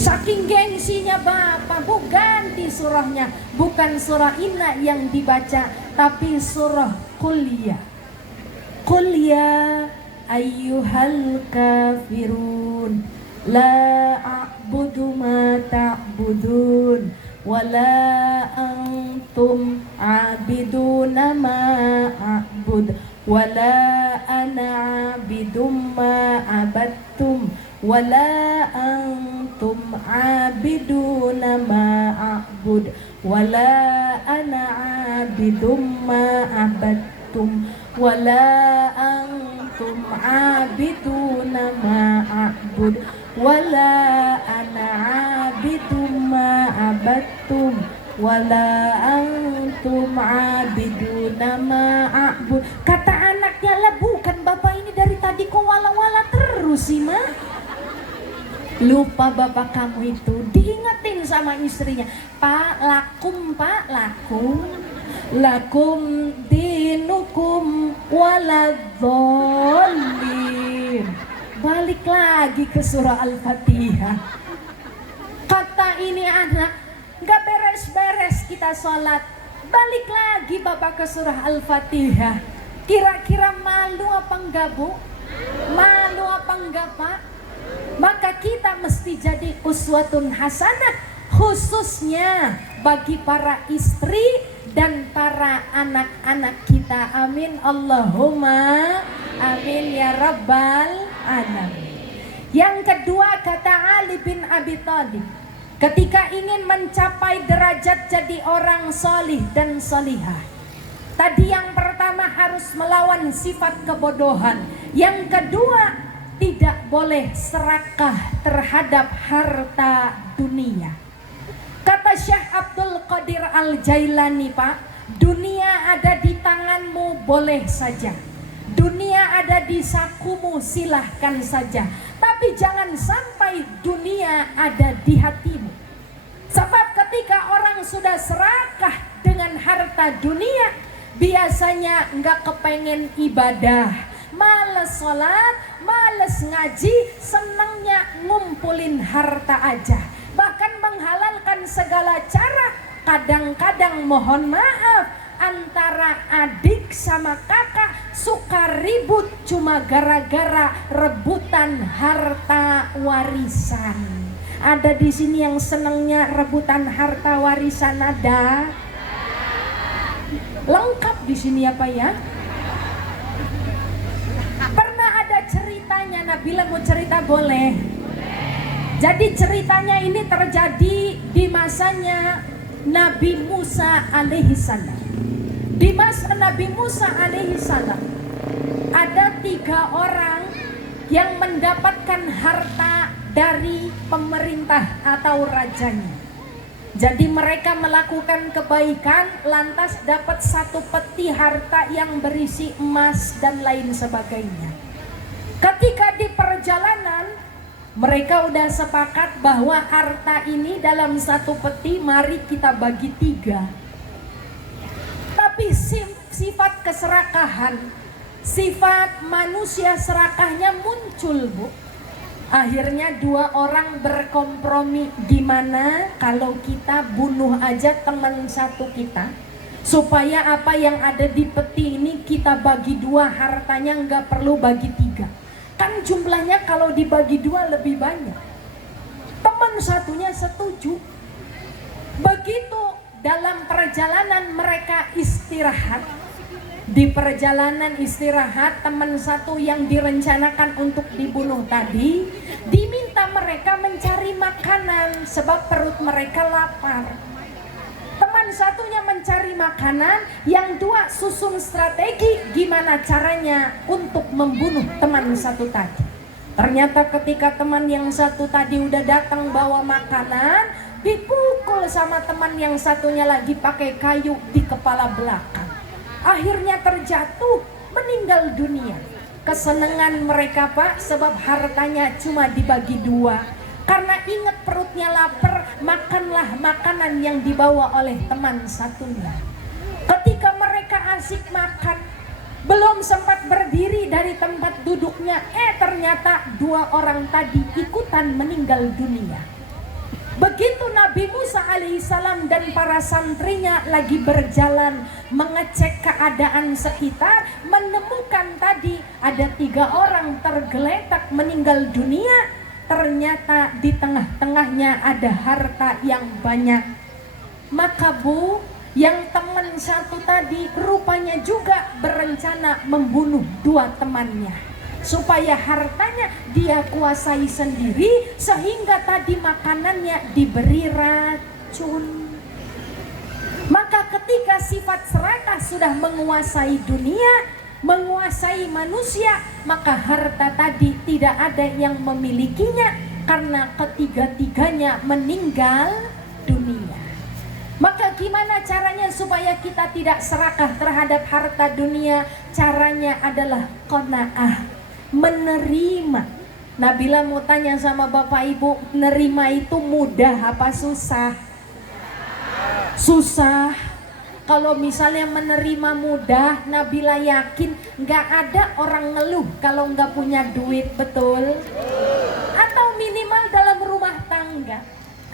Saking gengsinya bapak, bu ganti surahnya, bukan surah inna yang dibaca tapi surah kuliah. Kuliah ayyuhal kafirun la a'budu ma ta'budun wala antum abiduna ma a'bud wala ana abidum ma abattum wala antum abiduna ma a'bud wala ana abidum ma abattum wala antum abiduna ma a'bud wala ana abidum ma abattum wala antum abiduna ma a'bud. Kata anaknya, lah bukan bapak ini dari tadi kok wala-wala terus sih ma. Lupa bapak kamu itu, diingetin sama istrinya, pak lakum lakum dinukum waladzolim. Balik lagi ke surah Al-Fatihah. Kata ini anak, gak beres-beres kita sholat, balik lagi bapak ke surah Al-Fatihah. Kira-kira malu apa enggak bu? Malu apa enggak pak? Maka kita mesti jadi uswatun hasanah, khususnya bagi para istri dan para anak-anak kita. Amin Allahumma amin ya rabbal alamin. Yang kedua kata Ali bin Abi Thalib, Ketika ingin mencapai derajat jadi orang solih dan solihah, tadi yang pertama harus melawan sifat kebodohan. Yang kedua, tidak boleh serakah terhadap harta dunia. Kata Syekh Abdul Qadir Al-Jailani, Pak, dunia ada di tanganmu boleh saja, dunia ada di sakumu silahkan saja, tapi jangan sampai dunia ada di hatimu. Sebab ketika orang sudah serakah dengan harta dunia, biasanya nggak kepengen ibadah, males sholat, males ngaji, senangnya ngumpulin harta aja, bahkan menghalalkan segala cara. Kadang-kadang mohon maaf, antara adik sama kakak suka ribut cuma gara-gara rebutan harta warisan. Ada di sini yang senangnya rebutan harta warisan? Ada? Lengkap di sini apa ya? Pernah ada ceritanya, Nabila mau cerita boleh? Jadi ceritanya ini terjadi di masanya Nabi Musa alaihissalam. Di masa Nabi Musa alaihissalam ada 3 orang yang mendapatkan harta dari pemerintah atau rajanya. Jadi mereka melakukan kebaikan, lantas dapat 1 peti harta yang berisi emas dan lain sebagainya. Ketika di perjalanan, mereka udah sepakat bahwa harta ini dalam 1 peti mari kita bagi 3. Tapi sifat keserakahan, sifat manusia serakahnya muncul, Bu. Akhirnya 2 orang berkompromi, gimana kalau kita bunuh aja teman satu kita, supaya apa yang ada di peti ini kita bagi 2, hartanya nggak perlu bagi 3. Kan jumlahnya kalau dibagi 2 lebih banyak. Teman satunya setuju. Begitu dalam perjalanan mereka istirahat. Di perjalanan istirahat, teman satu yang direncanakan untuk dibunuh tadi diminta mereka mencari makanan sebab perut mereka lapar. Teman satunya mencari makanan, yang 2 susun strategi gimana caranya untuk membunuh teman satu tadi. Ternyata ketika teman yang satu tadi udah datang bawa makanan, dipukul sama teman yang satunya lagi pakai kayu di kepala belakang. Akhirnya terjatuh, meninggal dunia. Kesenangan mereka, Pak, sebab hartanya cuma dibagi 2. Karena ingat perutnya lapar, makanlah makanan yang dibawa oleh teman satunya. Ketika mereka asik makan, belum sempat berdiri dari tempat duduknya, ternyata 2 orang tadi ikutan meninggal dunia. Begitu Nabi Musa alaihissalam dan para santrinya lagi berjalan mengecek keadaan sekitar, menemukan tadi ada 3 orang tergeletak meninggal dunia. Ternyata di tengah-tengahnya ada harta yang banyak. Maka Bu, yang teman satu tadi rupanya juga berencana membunuh 2 temannya, supaya hartanya dia kuasai sendiri, sehingga tadi makanannya diberi racun. Maka ketika sifat serakah sudah menguasai dunia, menguasai manusia, maka harta tadi tidak ada yang memilikinya karena ketiga-tiganya meninggal dunia. Maka gimana caranya supaya kita tidak serakah terhadap harta dunia? Caranya adalah qanaah, menerima. Nabila mau tanya sama Bapak Ibu, nerima itu mudah apa susah? Susah. Kalau misalnya menerima mudah, Nabila yakin nggak ada orang ngeluh kalau nggak punya duit, betul? Atau minimal dalam rumah tangga,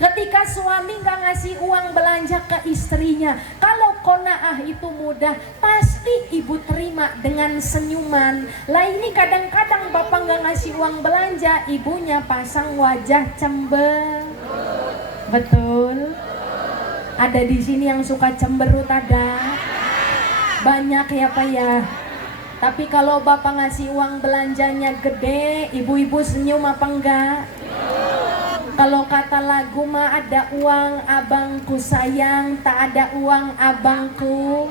ketika suami nggak ngasih uang belanja ke istrinya, kalau qanaah itu mudah, pasti ibu terima dengan senyuman. Lah ini kadang-kadang bapak nggak ngasih uang belanja, ibunya pasang wajah cemberut, betul? Ada di sini yang suka cemberut, ada banyak ya Pak ya. Tapi kalau bapak ngasih uang belanjanya gede, ibu-ibu senyum apa enggak? Kalau kata lagu mah ada uang abangku sayang, tak ada uang abangku.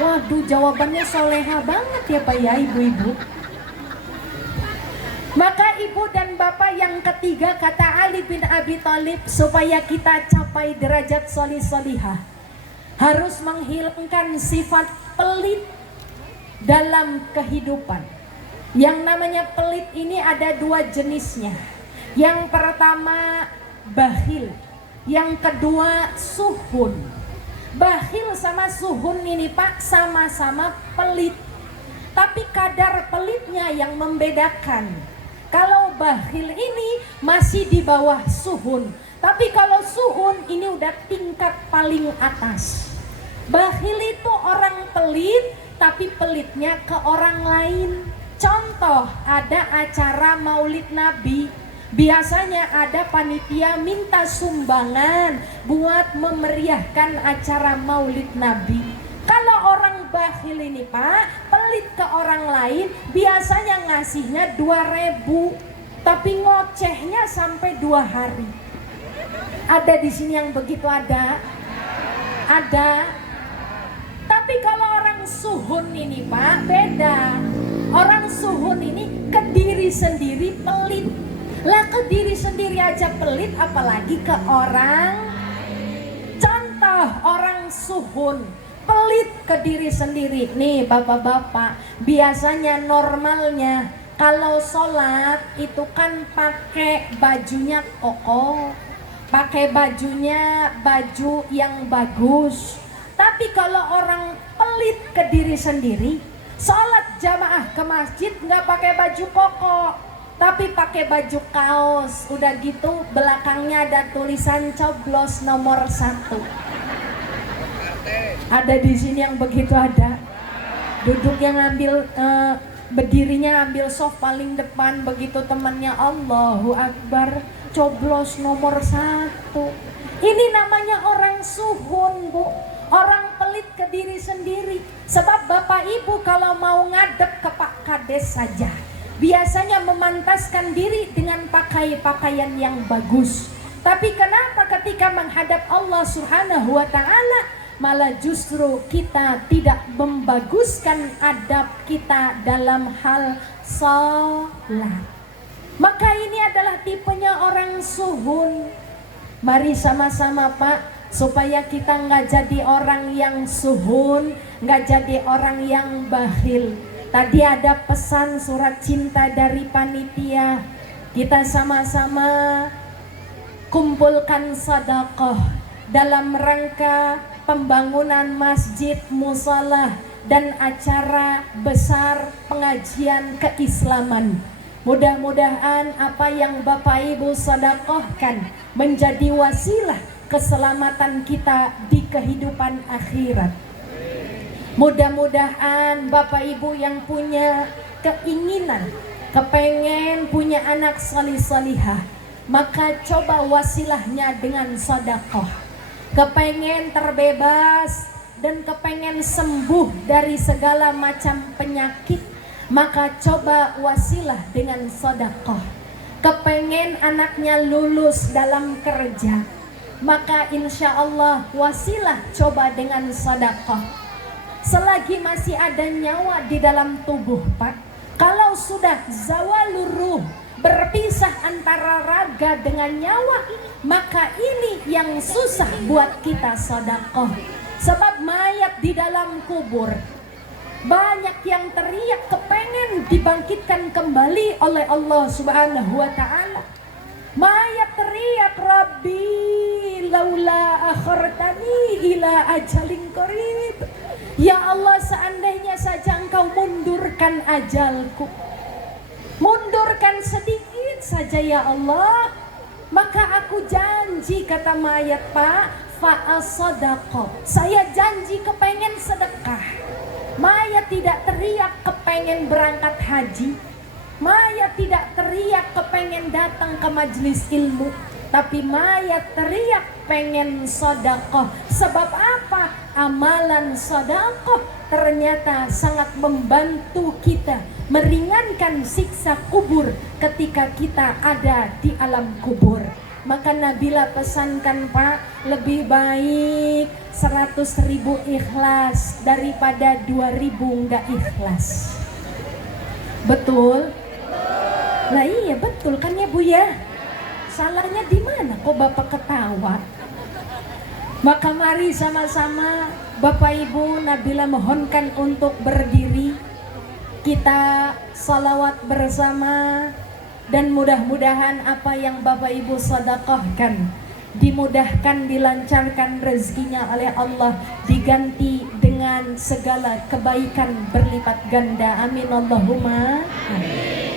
Waduh, jawabannya soleha banget ya Pak ya, ibu-ibu. Maka ibu dan bapak yang ketiga, kata Ali bin Abi Thalib, supaya kita capai derajat solih-solihah, harus menghilangkan sifat pelit dalam kehidupan. Yang namanya pelit ini ada dua jenisnya. Yang pertama bakhil, yang kedua suhun. Bakhil sama suhun ini Pak sama-sama pelit, tapi kadar pelitnya yang membedakan. Kalau bakhil ini masih di bawah suhun, tapi kalau suhun ini udah tingkat paling atas. Bakhil itu orang pelit, tapi pelitnya ke orang lain. Contoh, ada acara Maulid Nabi, biasanya ada panitia minta sumbangan buat memeriahkan acara Maulid Nabi. Kalau orang bakhil ini Pak, pelit ke orang lain, biasanya ngasihnya 2.000, tapi ngocehnya sampai 2 hari. Ada di sini yang begitu ada? Ada. Tapi kalau orang suhun ini Pak, beda. Orang suhun ini ke diri sendiri pelit. Lah ke diri sendiri aja pelit, apalagi ke orang. Contoh, orang suhun pelit ke diri sendiri. Nih bapak-bapak, biasanya normalnya kalau sholat itu kan pakai bajunya koko, pakai bajunya baju yang bagus. Tapi kalau orang pelit ke diri sendiri, sholat jamaah ke masjid nggak pakai baju koko, tapi pakai baju kaos. Udah gitu belakangnya ada tulisan coblos nomor 1. Ada di sini yang begitu ada. Duduknya ngambil berdirinya ambil soft paling depan, begitu temannya Allahu Akbar, coblos nomor 1. Ini namanya orang suhun Bu, orang pelit ke diri sendiri. Sebab bapak ibu kalau mau ngadep ke Pak Kades saja, biasanya memantaskan diri dengan pakai pakaian yang bagus. Tapi kenapa ketika menghadap Allah Subhanahu wa Ta'ala malah justru kita tidak membaguskan adab kita dalam hal sholat? Maka ini adalah tipenya orang suhun. Mari sama-sama Pak, supaya kita nggak jadi orang yang suhun, nggak jadi orang yang bakhil. Tadi ada pesan surat cinta dari panitia, kita sama-sama kumpulkan sedekah dalam rangka pembangunan masjid, musalah, dan acara besar pengajian keislaman. Mudah-mudahan apa yang Bapak Ibu sedekahkan menjadi wasilah keselamatan kita di kehidupan akhirat. Mudah-mudahan Bapak Ibu yang punya keinginan, kepengen punya anak salih-salihah, maka coba wasilahnya dengan sedekah. Kepengen terbebas dan kepengen sembuh dari segala macam penyakit, maka coba wasilah dengan sedekah. Kepengen anaknya lulus dalam kerja, maka insya Allah wasilah coba dengan sedekah. Selagi masih ada nyawa di dalam tubuh Pak, kalau sudah zawalur ruh, berpisah antara raga dengan nyawa, maka ini yang susah buat kita sedekah. Sebab mayat di dalam kubur, banyak yang teriak kepengen dibangkitkan kembali oleh Allah Subhanahu wa Ta'ala. Mayat teriak, Rabbi laula akhartani ila ajalin qarib. Ya Allah, seandainya saja Engkau mundurkan ajalku, mundurkan sedikit saja ya Allah, maka aku janji, kata mayat Pak, fa'asadaqah, saya janji kepengen sedekah. Mayat tidak teriak kepengen berangkat haji, mayat tidak teriak kepengen datang ke majelis ilmu, tapi mayat teriak pengen sodakoh. Sebab apa? Amalan sodakoh ternyata sangat membantu kita meringankan siksa kubur ketika kita ada di alam kubur. Maka Nabila pesankan, Pak, lebih baik 100.000 ikhlas daripada 2.000 nggak ikhlas. Betul? Lah iya betul kan ya Bu ya? Salahnya di mana kok Bapak ketawa? Maka mari sama-sama Bapak Ibu, Nabila mohonkan untuk berdiri. Kita salawat bersama. Dan mudah-mudahan apa yang Bapak Ibu sedekahkan dimudahkan, dilancarkan rezekinya oleh Allah, diganti dengan segala kebaikan berlipat ganda. Amin Allahumma amin.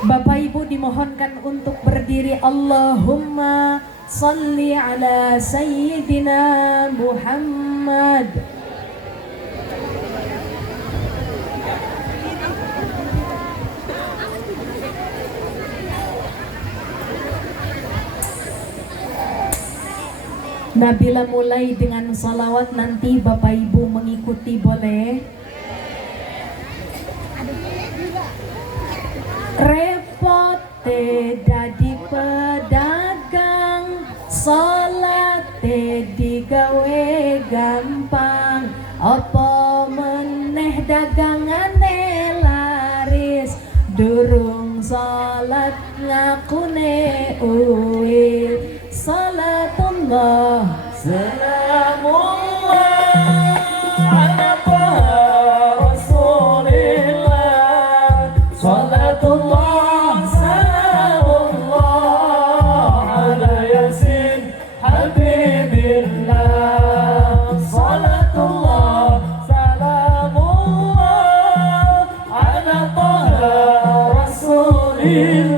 Bapak Ibu dimohonkan untuk berdiri. Allahumma salli ala Sayyidina Muhammad. Nabila mulai dengan salawat, nanti Bapak Ibu mengikuti boleh. Repote dadi pedagang, salate digawe gampang, apa meneh dagangane laris, durung salat ngakune uwil. Salatullah salamullah ala Rasulillah. Salatullah salamullah ala Yasin Habibillah. Salatullah salamullah ala Rasulillah.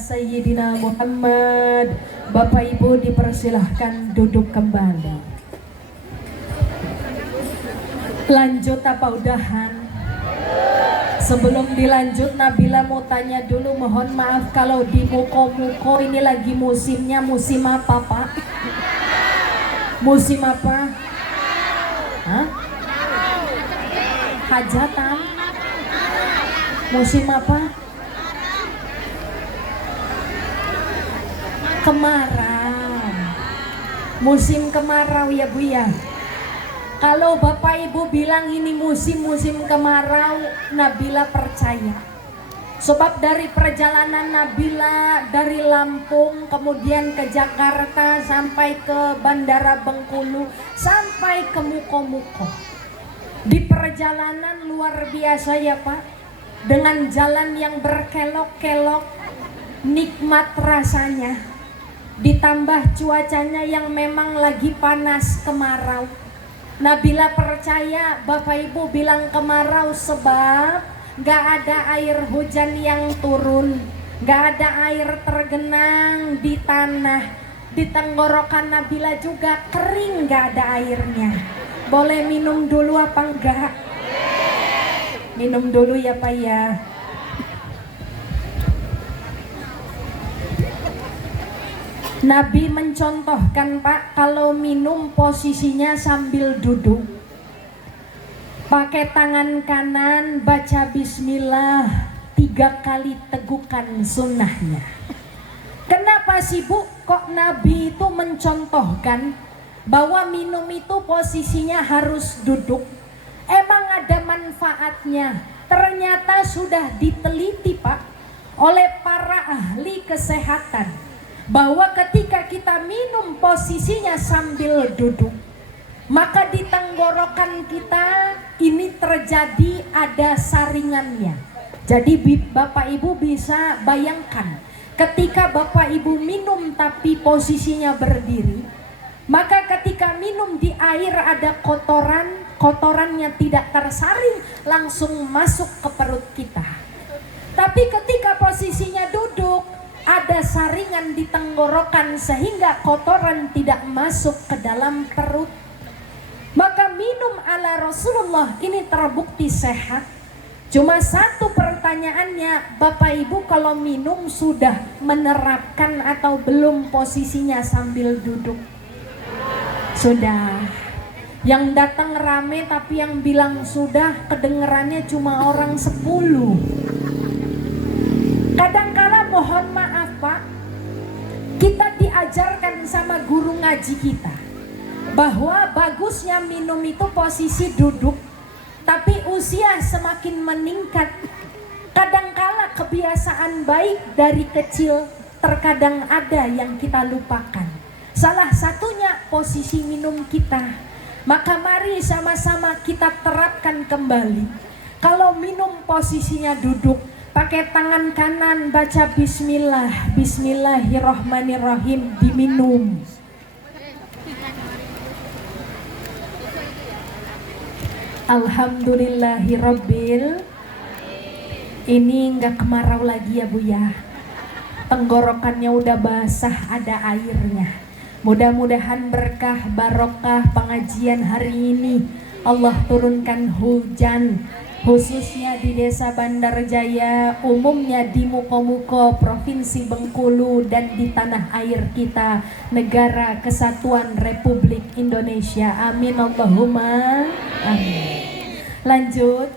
Sayyidina Muhammad. Bapak Ibu dipersilahkan duduk kembali. Lanjut apa udahan? Sebelum dilanjut, Nabila mau tanya dulu, mohon maaf kalau di muko-muko ini lagi musimnya musim apa Pak? Musim apa? Hah? Hajatan? Musim apa? Kemarau. Musim kemarau ya Bu ya. Kalau Bapak Ibu bilang ini musim-musim kemarau, Nabila percaya. Sebab dari perjalanan Nabila dari Lampung kemudian ke Jakarta sampai ke Bandara Bengkulu sampai ke Muko-Muko. Di perjalanan luar biasa ya Pak, dengan jalan yang berkelok-kelok, nikmat rasanya. Ditambah cuacanya yang memang lagi panas kemarau. Nabila percaya Bapak Ibu bilang kemarau sebab gak ada air hujan yang turun, gak ada air tergenang di tanah. Di tenggorokan Nabila juga kering, gak ada airnya. Boleh minum dulu apa enggak? Minum dulu ya Pak ya. Nabi mencontohkan Pak, kalau minum posisinya sambil duduk. Pakai tangan kanan baca bismillah 3 kali tegukan sunnahnya. Kenapa sih Bu kok Nabi itu mencontohkan bahwa minum itu posisinya harus duduk? Emang ada manfaatnya. Ternyata sudah diteliti Pak oleh para ahli kesehatan bahwa ketika kita minum posisinya sambil duduk, maka di tenggorokan kita ini terjadi ada saringannya. Jadi Bapak Ibu bisa bayangkan ketika Bapak Ibu minum tapi posisinya berdiri, maka ketika minum di air ada kotoran, kotorannya tidak tersaring langsung masuk ke perut kita. Tapi ketika posisinya duduk, ada saringan di tenggorokan sehingga kotoran tidak masuk ke dalam perut. Maka minum ala Rasulullah ini terbukti sehat. Cuma satu pertanyaannya, Bapak Ibu kalau minum sudah menerapkan atau belum posisinya sambil duduk? Sudah. Yang datang rame tapi yang bilang sudah kedengerannya cuma orang 10. Kadangkala mohon maaf Pak, kita diajarkan sama guru ngaji kita bahwa bagusnya minum itu posisi duduk, tapi usia semakin meningkat, kadangkala kebiasaan baik dari kecil terkadang ada yang kita lupakan. Salah satunya posisi minum kita. Maka mari sama-sama kita terapkan kembali. Kalau minum posisinya duduk, pakai tangan kanan baca bismillah, bismillahirrahmanirrahim, diminum. Alhamdulillahirabbil. Ini enggak kemarau lagi ya Bu ya. Tenggorokannya udah basah, ada airnya. Mudah-mudahan berkah barokah pengajian hari ini Allah turunkan hujan, khususnya di Desa Bandar Jaya, umumnya di Muko-Muko, Provinsi Bengkulu, dan di tanah air kita, Negara Kesatuan Republik Indonesia. Amin Allahumma amin. Lanjut.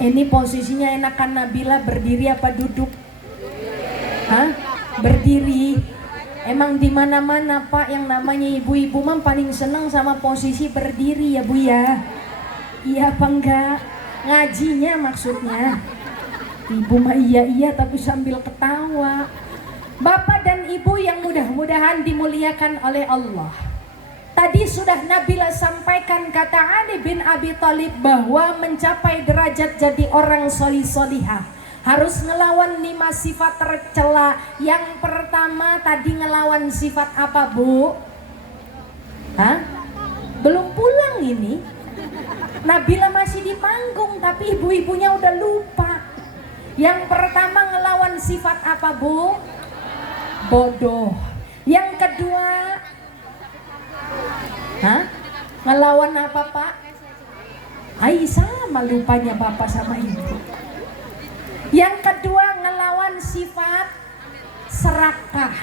Ini posisinya enakan Nabila berdiri apa duduk? Hah? Berdiri. Emang di mana-mana Pak yang namanya ibu-ibu mah paling senang sama posisi berdiri ya Bu ya. Iya apa enggak? Ngajinya maksudnya. Ibu mah iya tapi sambil ketawa. Bapak dan Ibu yang mudah-mudahan dimuliakan oleh Allah. Tadi sudah Nabila sampaikan kata Ali bin Abi Thalib bahwa mencapai derajat jadi orang solih-solihah harus ngelawan 5 sifat tercela. Yang pertama tadi ngelawan sifat apa Bu? Hah? Belum pulang ini. Nabila masih di panggung tapi ibu-ibunya udah lupa. Yang pertama ngelawan sifat apa Bu? Bodoh. Yang kedua, hah? Ngelawan apa Pak? Ai sama lupanya Bapak sama Ibu. Yang kedua ngelawan sifat serakah.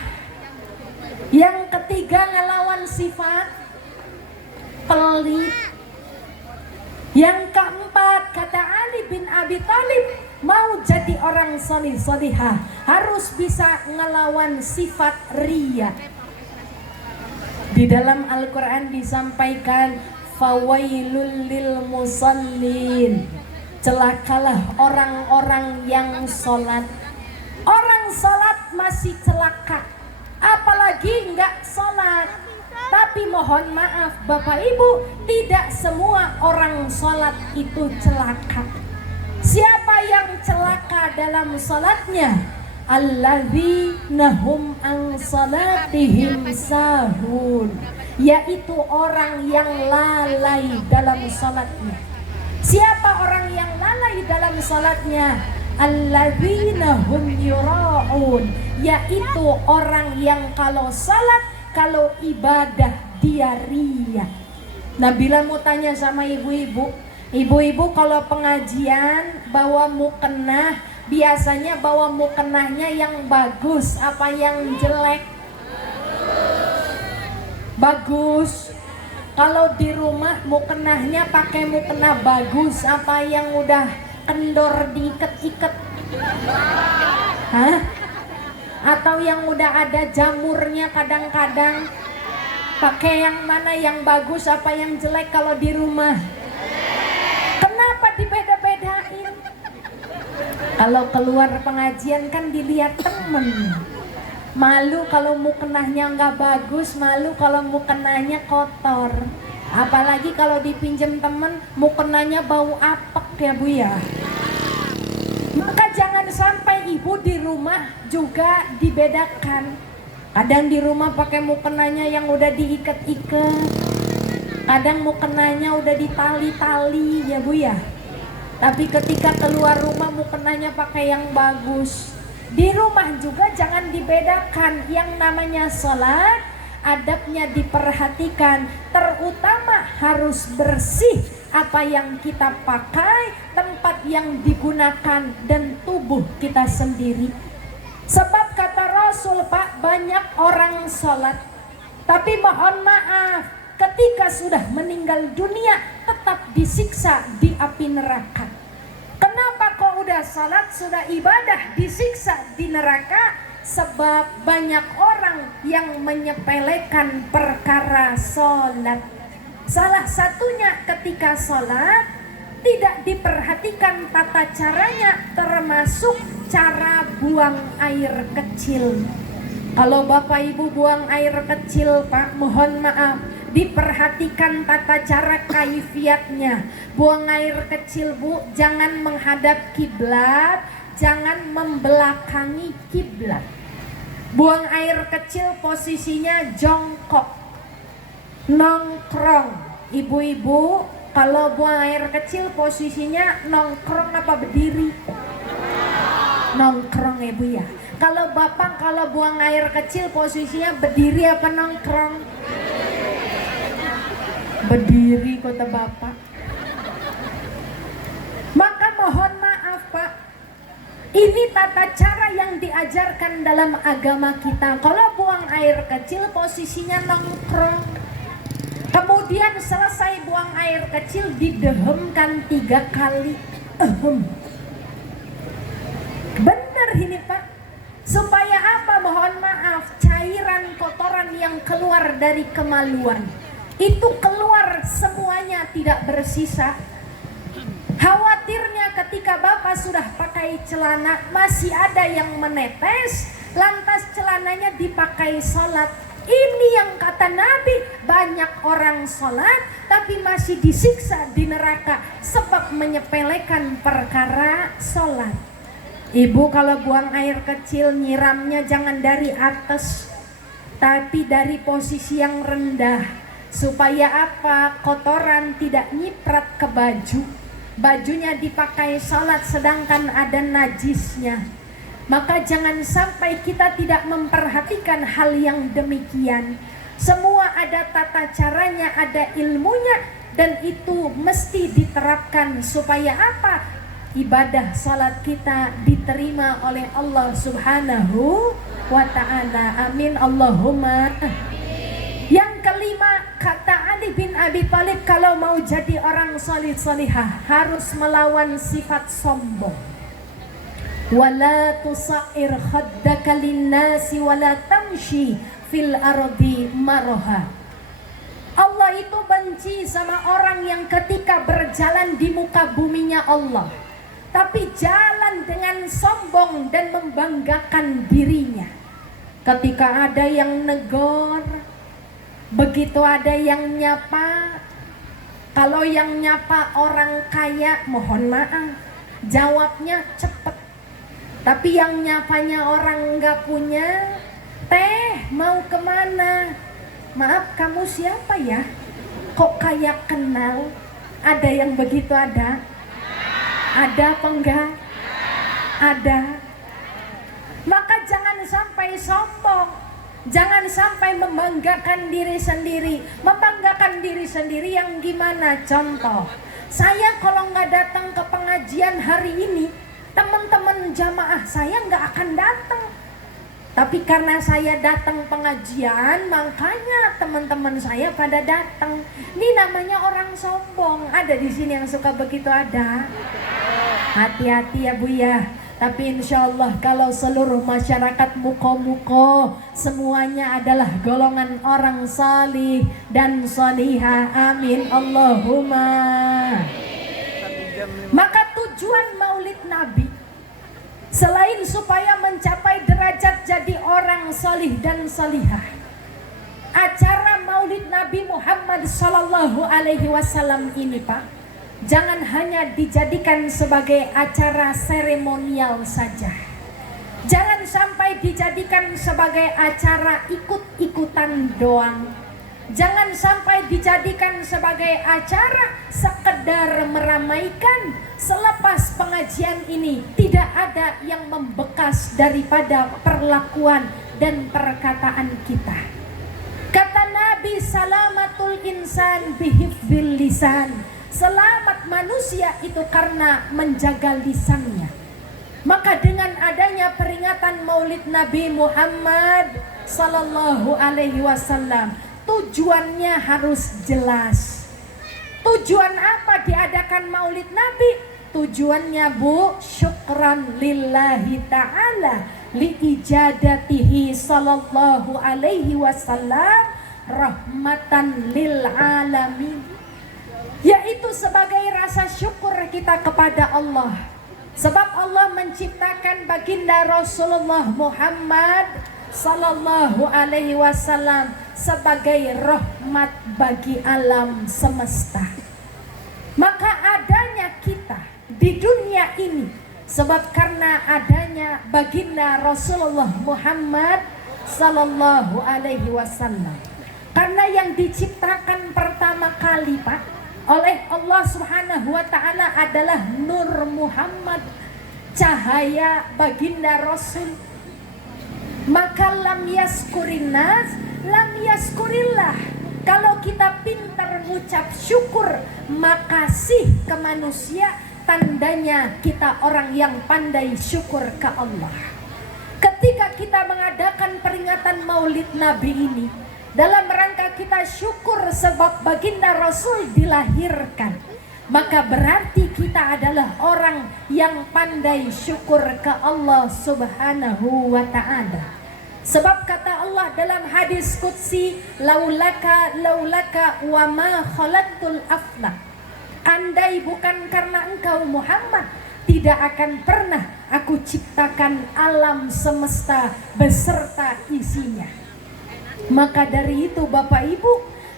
Yang ketiga ngelawan sifat pelit. Yang keempat kata Ali bin Abi Thalib, mau jadi orang solih-solihah harus bisa ngelawan sifat riya. Di dalam Al-Quran disampaikan fawailul lil musallin, Celakalah orang-orang yang sholat. Orang sholat masih celaka, apalagi nggak sholat. Tapi mohon maaf Bapak Ibu, tidak semua orang sholat itu celaka. Siapa yang celaka dalam sholatnya? Alladzina hum an sholatihim sahun, yaitu orang yang lalai dalam sholatnya. Siapa orang yang lalai dalam sholatnya? Alladzina hum yura'un, yaitu orang yang kalau sholat, kalau ibadah dia ria. Nah, bila mau tanya sama ibu-ibu, ibu-ibu kalau pengajian bawa mukenah, biasanya bawa mukenahnya yang bagus apa yang jelek? Bagus. Kalau di rumah mukenahnya pakai mukenah bagus apa yang udah kendor diikat-ikat? Hah? Atau yang udah ada jamurnya kadang-kadang? Pakai yang mana, yang bagus apa yang jelek kalau di rumah? Kenapa dibeda-bedain? Kalau keluar pengajian kan dilihat temen. Malu kalau mukenahnya nggak bagus, malu kalau mukenahnya kotor. Apalagi kalau dipinjam temen, mukenahnya bau apek ya Bu ya. Maka jangan sampai ibu di rumah juga dibedakan. Kadang di rumah pakai mukenahnya yang udah diikat-ikat, kadang mukenahnya udah ditali-tali ya Bu ya. Tapi ketika keluar rumah mukenahnya pakai yang bagus. Di rumah juga jangan dibedakan. Yang namanya sholat, adabnya diperhatikan. Terutama harus bersih apa yang kita pakai, tempat yang digunakan, dan tubuh kita sendiri. Sebab kata Rasul Pak, banyak orang sholat, tapi mohon maaf, ketika sudah meninggal dunia tetap disiksa di api neraka. Kenapa kok udah salat, sudah ibadah disiksa di neraka? Sebab banyak orang yang menyepelekan perkara sholat. Salah satunya ketika sholat tidak diperhatikan tata caranya, termasuk cara buang air kecil. Kalau Bapak Ibu buang air kecil Pak, mohon maaf, diperhatikan tata cara kaifiatnya. Buang air kecil Bu, jangan menghadap kiblat, jangan membelakangi kiblat. Buang air kecil posisinya jongkok, nongkrong. Ibu-ibu kalau buang air kecil posisinya nongkrong apa berdiri? Nongkrong ya Bu ya. Kalau Bapak kalau buang air kecil posisinya berdiri apa nongkrong? Berdiri kata Bapak. Maka mohon maaf Pak, ini tata cara yang diajarkan dalam agama kita. Kalau buang air kecil posisinya nongkrong, kemudian selesai buang air kecil didehemkan 3 kali. Benar ini Pak. Supaya apa? Mohon maaf, cairan kotoran yang keluar dari kemaluan itu keluar semuanya, tidak bersisa. Khawatirnya ketika Bapak sudah pakai celana masih ada yang menetes, lantas celananya dipakai sholat. Ini yang kata Nabi, banyak orang sholat tapi masih disiksa di neraka sebab menyepelekan perkara sholat. Ibu kalau buang air kecil nyiramnya jangan dari atas, tapi dari posisi yang rendah. Supaya apa? Kotoran tidak nyiprat ke baju. Bajunya dipakai sholat sedangkan ada najisnya. Maka jangan sampai kita tidak memperhatikan hal yang demikian. Semua ada tata caranya, ada ilmunya, dan itu mesti diterapkan supaya apa? Ibadah salat kita diterima oleh Allah Subhanahu wa ta'ala. Amin Allahumma. Yang kelima, kata Ali bin Abi Thalib, kalau mau jadi orang salih salihah harus melawan sifat sombong. Wala tusair khaddaka linnasi wala tamshi fil ardi maraha. Allah itu benci sama orang yang ketika berjalan di muka buminya Allah, tapi jalan dengan sombong dan membanggakan dirinya. Ketika ada yang negor, begitu ada yang nyapa, kalau yang nyapa orang kaya, mohon maaf, jawabnya cepet. Tapi yang nyapanya orang nggak punya, teh mau kemana? Maaf, kamu siapa ya? Kok kayak kenal? Ada yang begitu ada? Ada apa enggak? Ada. Maka jangan sampai sombong, jangan sampai membanggakan diri sendiri. Membanggakan diri sendiri yang gimana? Contoh, saya kalau nggak datang ke pengajian hari ini, teman-teman jamaah saya nggak akan datang. Tapi karena saya datang pengajian, makanya teman-teman saya pada datang. Ini namanya orang sombong. Ada di sini yang suka begitu, ada. Hati-hati ya Bu ya. Tapi insya Allah kalau seluruh masyarakat muko-muko semuanya adalah golongan orang salih dan salihah. Amin Allahumma. Maka tujuan Maulid Nabi selain supaya mencapai derajat jadi orang salih dan salihah, acara Maulid Nabi Muhammad Sallallahu Alaihi Wasallam ini Pak, jangan hanya dijadikan sebagai acara seremonial saja. Jangan sampai dijadikan sebagai acara ikut-ikutan doang. Jangan sampai dijadikan sebagai acara sekedar meramaikan. Selepas pengajian ini tidak ada yang membekas daripada perlakuan dan perkataan kita. Kata Nabi, salamatul insan bihifzil lisan. Selamat manusia itu karena menjaga lisannya. Maka dengan adanya peringatan Maulid Nabi Muhammad Sallallahu Alaihi Wasallam, tujuannya harus jelas. Tujuan apa diadakan Maulid Nabi? Tujuannya Bu, syukran lillahi ta'ala liijadatihi sallallahu alaihi wasallam rahmatan lil alamin. Yaitu sebagai rasa syukur kita kepada Allah. Sebab Allah menciptakan baginda Rasulullah Muhammad Sallallahu Alaihi Wasallam sebagai rahmat bagi alam semesta. Maka adanya kita di dunia ini sebab karena adanya baginda Rasulullah Muhammad Sallallahu Alaihi Wasallam. Karena yang diciptakan pertama kali Pak oleh Allah Subhanahu Wa Taala adalah Nur Muhammad, cahaya baginda Rasul. Maka lam yaskurinnas, lam yaskurillah. Kalau kita pintar mengucap syukur, makasih ke manusia, tandanya kita orang yang pandai syukur ke Allah. Ketika kita mengadakan peringatan Maulid Nabi ini, dalam rangka kita syukur sebab baginda Rasul dilahirkan, maka berarti kita adalah orang yang pandai syukur ke Allah Subhanahu wa Ta'ala. Sebab kata Allah dalam hadis qudsi, laulaka wa ma khalaqtul aflak. Andai bukan karena engkau Muhammad, tidak akan pernah aku ciptakan alam semesta beserta isinya. Maka dari itu Bapak Ibu,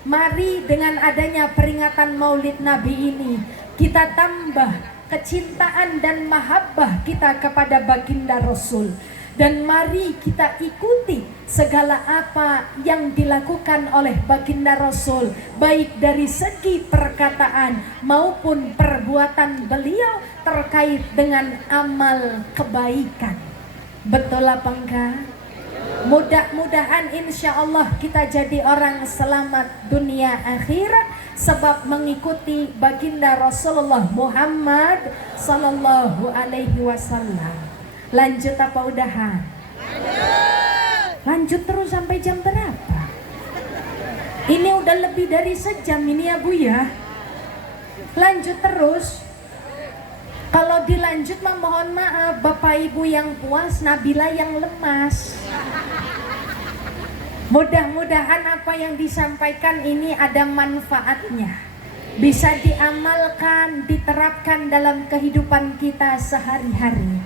mari dengan adanya peringatan Maulid Nabi ini, kita tambah kecintaan dan mahabbah kita kepada baginda Rasul. Dan mari kita ikuti segala apa yang dilakukan oleh baginda Rasul, baik dari segi perkataan maupun perbuatan beliau terkait dengan amal kebaikan. Betul apa enggak? Mudah-mudahan insya Allah kita jadi orang selamat dunia akhirat sebab mengikuti baginda Rasulullah Muhammad Sallallahu Alaihi Wasallam. Lanjut apa udahan? Lanjut terus sampai jam berapa? Ini udah lebih dari sejam ini ya Bu ya. Lanjut terus. Kalau dilanjut mohon maaf Bapak Ibu yang puas, Nabila yang lemas. Mudah-mudahan apa yang disampaikan ini ada manfaatnya, bisa diamalkan, diterapkan dalam kehidupan kita sehari-hari.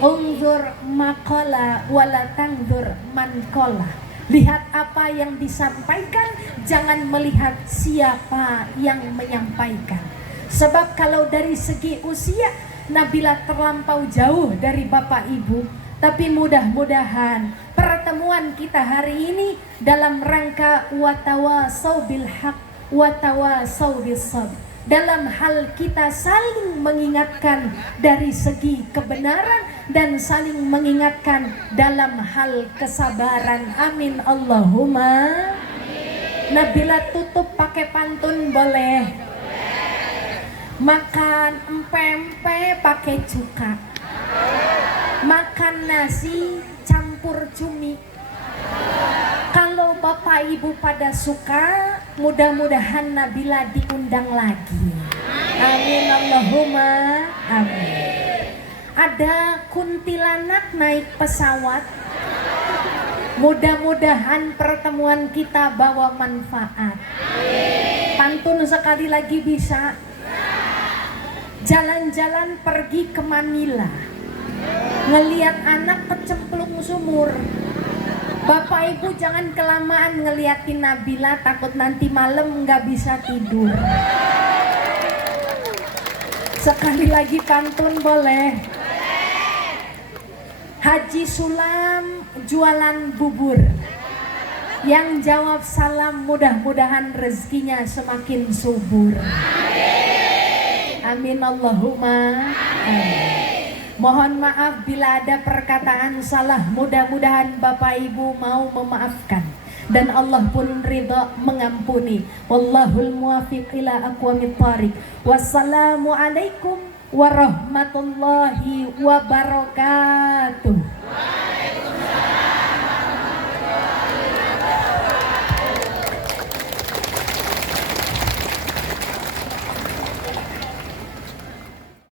Unzur maqala wala tangzur man qala. Lihat apa yang disampaikan, jangan melihat siapa yang menyampaikan. Sebab kalau dari segi usia Nabila terlampau jauh dari Bapak Ibu, tapi mudah-mudahan pertemuan kita hari ini dalam rangka watawasau bil haq watawasau bis sabr, dalam hal kita saling mengingatkan dari segi kebenaran dan saling mengingatkan dalam hal kesabaran. Amin Allahumma. Nabila tutup pakai pantun boleh? Makan empempe pakai cuka, makan nasi campur cumi. Kalau Bapak Ibu pada suka, mudah-mudahan Nabila diundang lagi. Amin Allahumma amin. Ada kuntilanak naik pesawat, mudah-mudahan pertemuan kita bawa manfaat. Pantun sekali lagi bisa. Jalan-jalan pergi ke Manila, ngeliat anak kecemplung sumur. Bapak Ibu jangan kelamaan ngeliatin Nabila, takut nanti malam nggak bisa tidur. Sekali lagi pantun boleh? Haji Sulam jualan bubur, yang jawab salam mudah-mudahan rezekinya semakin subur. Amin Allahumma amin. Mohon maaf bila ada perkataan salah, mudah-mudahan Bapak Ibu mau memaafkan dan Allah pun ridha mengampuni. Wallahul muwaffiq ila aqwamit thariq. Wassalamualaikum warahmatullahi wabarakatuh.